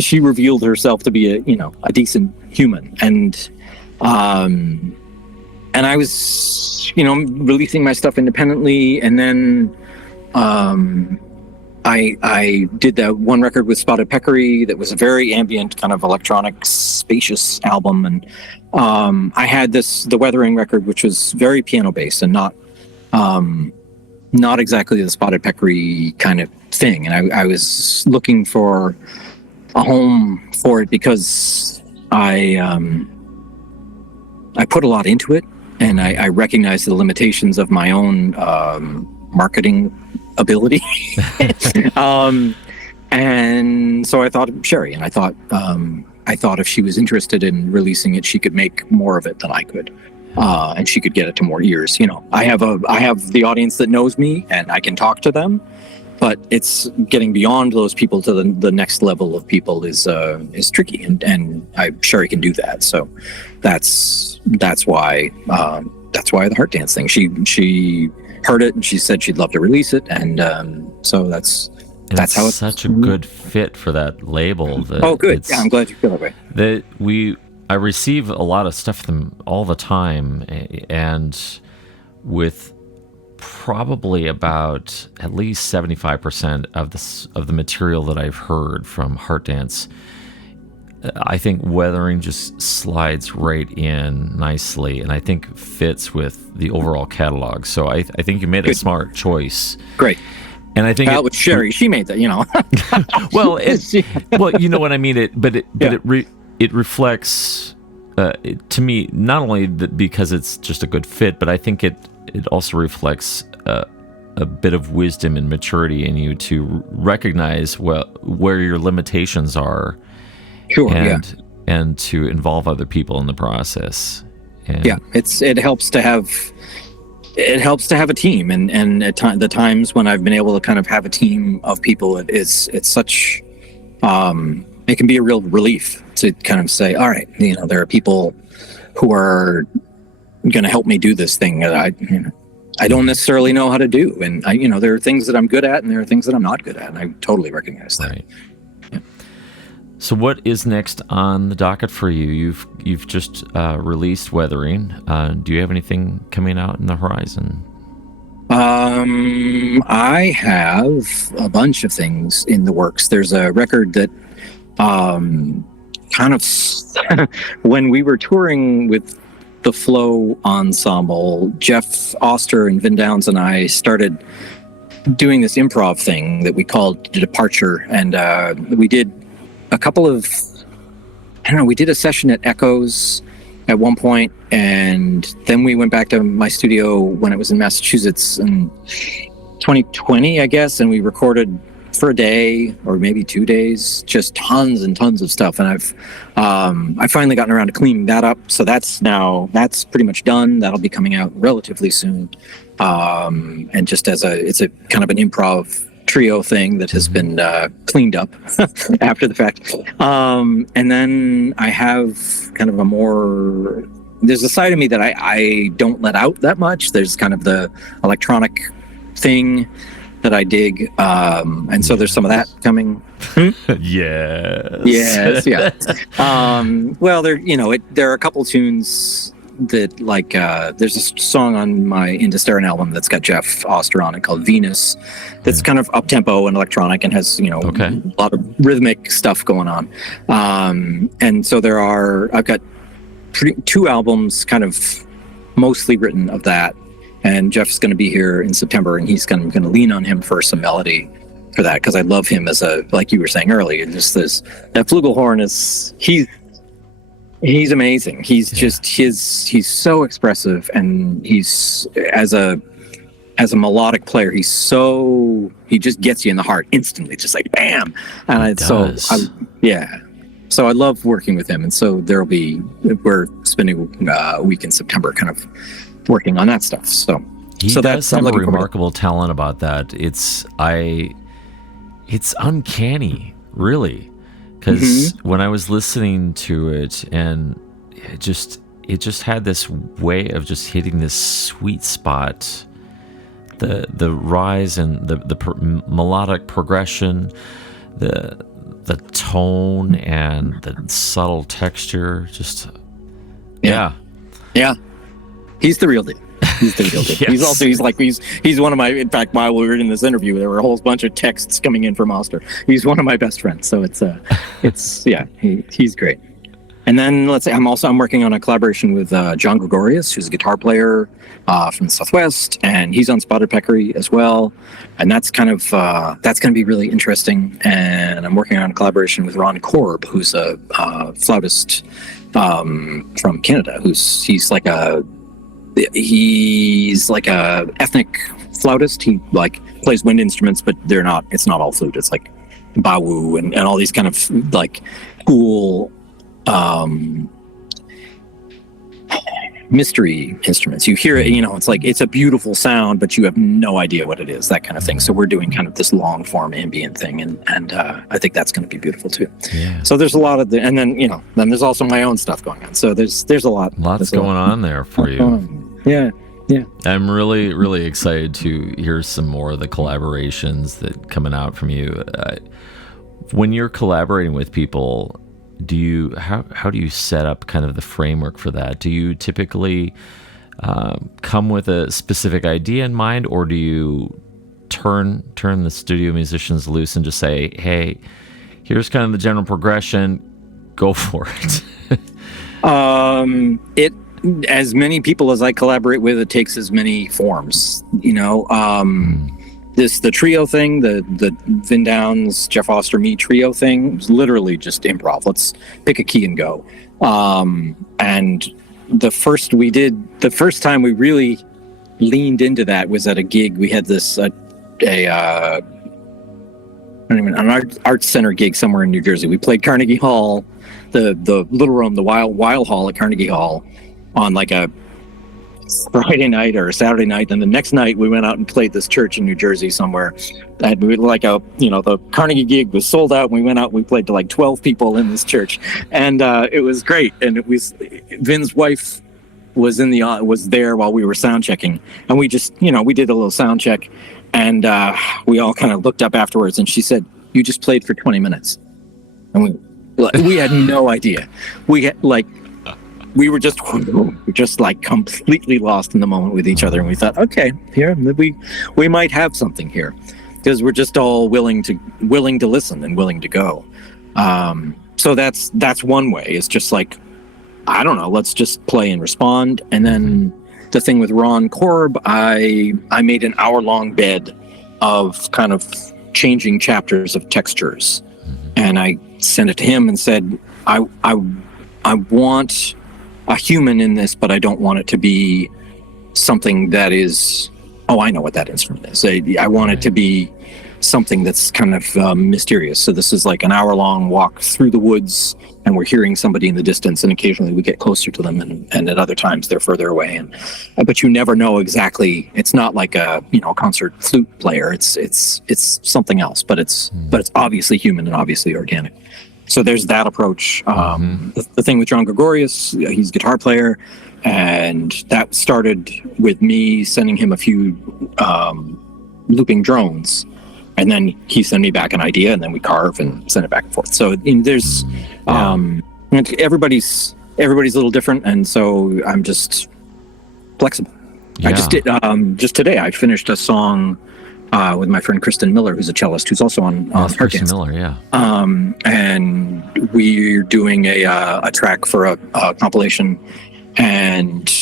she revealed herself to be a decent human. And I was, releasing my stuff independently. And then I did that one record with Spotted Peccary that was a very ambient kind of electronic spacious album. And I had the Weathering record, which was very piano based and not exactly the Spotted Peccary kind of thing. And I was looking for a home for it because I put a lot into it, and I recognized the limitations of my own marketing ability. And so I thought of Sherry, and I thought if she was interested in releasing it, she could make more of it than I could, and she could get it to more ears. I have the audience that knows me, and I can talk to them, but it's getting beyond those people to the next level of people is tricky, and Sherry can do that. So that's why the Heart Dance thing. She heard it and she said she'd love to release it, and so that's how it's such a good fit for that label. Oh, good. Yeah, I'm glad you feel that way. I receive a lot of stuff from them all the time, and with probably about at least 75% of the material that I've heard from Heart Dance, I think Weathering just slides right in nicely, and I think fits with the overall catalog. So I think you made a smart choice. Great. And I think with Sherry, she made that, well, you know what I mean. It reflects to me, not only because it's just a good fit, but I think it also reflects a bit of wisdom and maturity in you to recognize where your limitations are. Sure, and to involve other people in the process. And it helps to have a team, and at the times when I've been able to kind of have a team of people, it's such it can be a real relief to kind of say, all right, there are people who are going to help me do this thing that I don't necessarily know how to do, and there are things that I'm good at and there are things that I'm not good at, and I totally recognize that. Right. So what is next on the docket for you? You've just released Weathering. Do you have anything coming out in the horizon? I have a bunch of things in the works. There's a record that kind of when we were touring with the Flow Ensemble, Jeff Oster and Vin Downs and I started doing this improv thing that we called Departure, and we did a couple of, we did a session at Echoes at one point, and then we went back to my studio when it was in Massachusetts in 2020, I guess, and we recorded for a day or maybe 2 days, just tons and tons of stuff. And I've finally gotten around to cleaning that up, so that's pretty much done. That'll be coming out relatively soon. And just it's a kind of an improv trio thing that has been cleaned up after the fact. And then I have kind of there's a side of me that I don't let out that much. There's kind of the electronic thing that I dig. And so there's some of that coming. Yes. Yeah. Well, there are a couple tunes that there's a song on my Into Starin album that's got Jeff Oster on it called Venus, that's kind of up tempo and electronic and has a lot of rhythmic stuff going on, and so I've got two albums kind of mostly written of that. And Jeff's going to be here in September, and he's going to lean on him for some melody for that, because I love him as a, like you were saying earlier, just this, that flugelhorn is, he's amazing. He's just, he's so expressive, and he's, as a melodic player, he just gets you in the heart instantly, just like bam. And so I love working with him. And so we're spending a week in September kind of working on that stuff. So he does have a remarkable talent about that. It's uncanny, really, because when I was listening to it, and it just had this way of just hitting this sweet spot, the rise and the melodic progression, the tone and the subtle texture, just he's the real deal. He's the real deal. Yes. He's one of my, in fact, while we were in this interview, there were a whole bunch of texts coming in from Oster. He's one of my best friends. So he's great. And then I'm working on a collaboration with John Gregorius, who's a guitar player from the Southwest, and he's on Spotted Peccary as well. And that's kind of that's going to be really interesting. And I'm working on a collaboration with Ron Korb, who's a flautist from Canada. He's like a ethnic flautist. He like plays wind instruments, but it's not all flute. It's like bawoo and all these kind of like cool mystery instruments. You hear it, it's like, it's a beautiful sound, but you have no idea what it is, that kind of thing. So we're doing kind of this long form ambient thing, and I think that's going to be beautiful too. Yeah. So there's a lot of and then there's also my own stuff going on. So there's a lot. Lots going on there for you. Yeah. I'm really, really excited to hear some more of the collaborations that coming out from you. When you're collaborating with people, how do you set up kind of the framework for that? Do you typically come with a specific idea in mind, or do you turn the studio musicians loose and just say, hey, here's kind of the general progression, go for it? As many people as I collaborate with, it takes as many forms. The trio thing, the Vin Downs, Jeff Oster, me trio thing, was literally just improv. Let's pick a key and go. And the first time we really leaned into that was at a gig. We had this an art center gig somewhere in New Jersey. We played Carnegie Hall, the Little Room, the Wild Hall at Carnegie Hall, on like a Friday night or a Saturday night. And the next night we went out and played this church in New Jersey somewhere. And we the Carnegie gig was sold out. And we went out and we played to like 12 people in this church. And it was great. And it was, Vin's wife was there while we were sound checking. And we just, we did a little sound check, and we all kind of looked up afterwards, and she said, "You just played for 20 minutes. And we had no idea. We were just like completely lost in the moment with each other, and we thought, okay, here we might have something here, because we're just all willing to listen and willing to go. So that's one way. It's just like, I don't know, let's just play and respond. And then the thing with Ron Korb, I made an hour-long bed of kind of changing chapters of textures, and I sent it to him and said, I want a human in this, but I don't want it to be something that is, I know what that instrument is. I want it to be something that's kind of mysterious. So this is like an hour-long walk through the woods, and we're hearing somebody in the distance, and occasionally we get closer to them, and at other times they're further away. But you never know exactly. It's not like a concert flute player. It's something else, but it's obviously human and obviously organic. So there's that approach. The thing with John Gregorius, he's a guitar player, and that started with me sending him a few looping drones, and then he sent me back an idea, and then we carve and send it back and forth. So there's everybody's a little different, and so I'm just flexible. Yeah. I just did just today. I finished a song with my friend Kristen Miller, who's a cellist, who's also on Kristen Miller, yeah. And we're doing a track for a compilation, and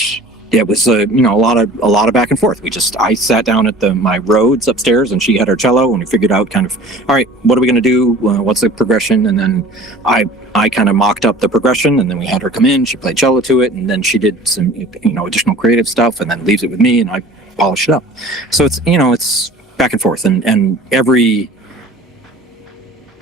it was a lot of back and forth. I sat down at my Rhodes upstairs, and she had her cello, and we figured out kind of, all right, what are we going to do? What's the progression? And then I kind of mocked up the progression, and then we had her come in. She played cello to it, and then she did some additional creative stuff, and then leaves it with me, and I polish it up. So it's back and forth, and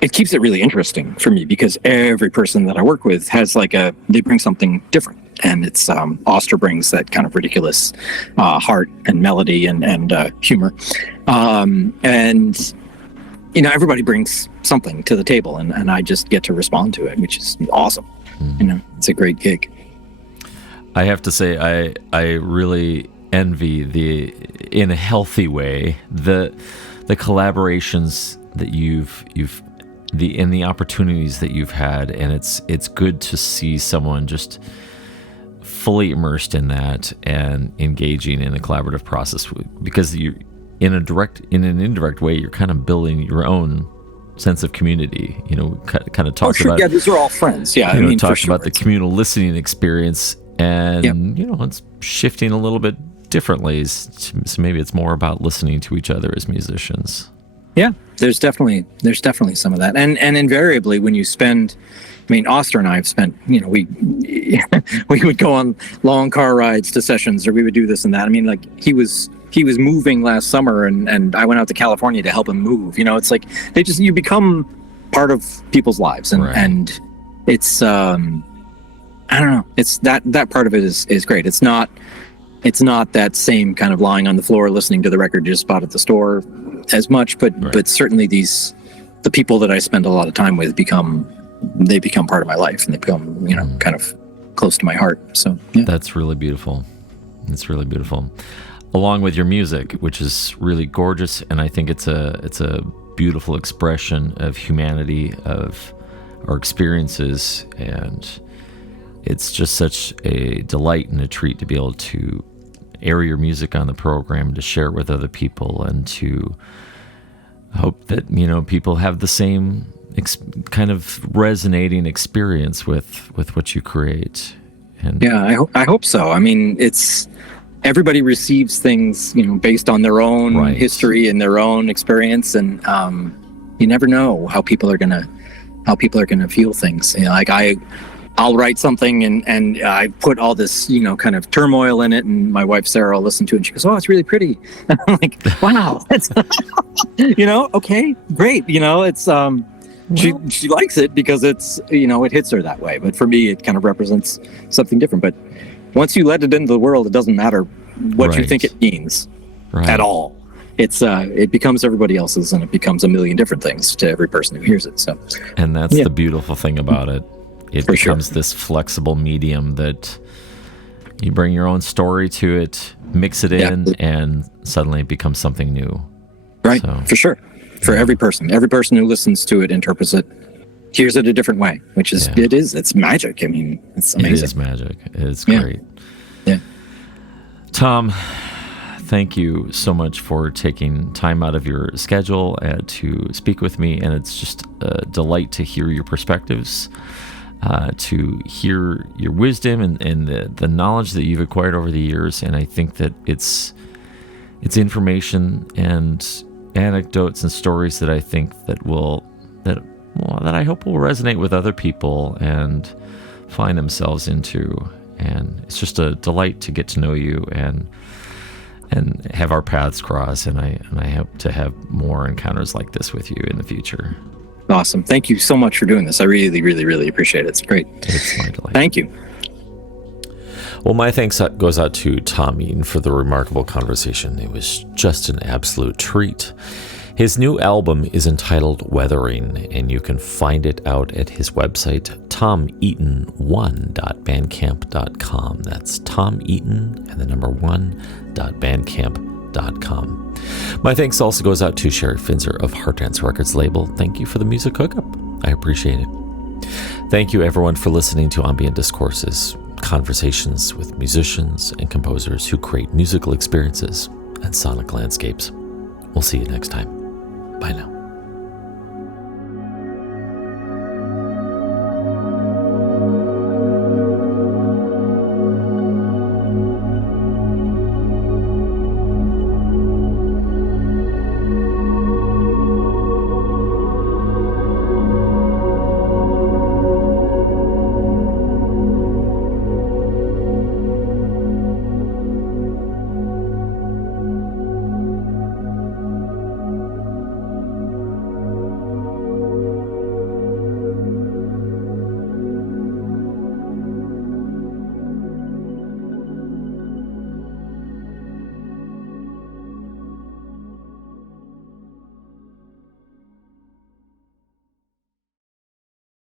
it keeps it really interesting for me, because every person that I work with has they bring something different. And it's Oster brings that kind of ridiculous heart and melody and humor, and everybody brings something to the table, and I just get to respond to it, which is awesome. It's a great gig. I have to say, I really envy in a healthy way the collaborations that you've the opportunities that you've had, and it's good to see someone just fully immersed in that and engaging in a collaborative process, because you in an indirect way, you're kind of building your own sense of community. Kind of talked about. Yeah, these are all friends. Yeah, talked about the communal listening experience, and it's shifting a little bit differently. So maybe it's more about listening to each other as musicians. Yeah, there's definitely some of that, and invariably when you spend. Oster and I have spent, we would go on long car rides to sessions, or we would do this and that. He was moving last summer, and I went out to California to help him move. It's like you become part of people's lives, and it's I don't know, it's that part of it is great. It's not that same kind of lying on the floor listening to the record you just bought at the store as much, but certainly the people that I spend a lot of time with become part of my life, and they become kind of close to my heart. So that's really beautiful. It's really beautiful, along with your music, which is really gorgeous, and I think it's a beautiful expression of humanity, of our experiences, and it's just such a delight and a treat to be able to air your music on the program, to share it with other people, and to hope that people have the same kind of resonating experience with what you create. And I hope so. It's everybody receives things based on their own history and their own experience, and you never know how people are gonna feel things. I'll write something and I put all this kind of turmoil in it, and my wife Sarah will listen to it, and she goes, "Oh, it's really pretty." And I'm like, "Wow, that's okay, great." It's she likes it because it's it hits her that way, but for me it kind of represents something different. But once you let it into the world, it doesn't matter what you think it means at all. It becomes everybody else's, and it becomes a million different things to every person who hears it. So, and that's the beautiful thing about it. It becomes this flexible medium that you bring your own story to it, mix it in, and suddenly it becomes something new. Right, for sure. For every person who listens to it interprets it, hears it a different way, which is it's magic. It's amazing. It is magic. It's great. Yeah. Tom, thank you so much for taking time out of your schedule to speak with me, and it's just a delight to hear your perspectives, to hear your wisdom and the knowledge that you've acquired over the years. And I think that it's information and anecdotes and stories that I think that I hope will resonate with other people and find themselves into. And it's just a delight to get to know you and have our paths cross. And I hope to have more encounters like this with you in the future. Awesome. Thank you so much for doing this. I really, really, really appreciate it. It's great. It's my delight. Thank you. Well, my thanks goes out to Tom Eaton for the remarkable conversation. It was just an absolute treat. His new album is entitled Weathering, and you can find it out at his website, tomeaton1.bandcamp.com. That's Tom Eaton and the number 1.bandcamp.com. My thanks also goes out to Sherry Finzer of Heart Dance Records label. Thank you for the music hookup. I appreciate it. Thank you, everyone, for listening to Ambient Discourses, conversations with musicians and composers who create musical experiences and sonic landscapes. We'll see you next time. Bye now.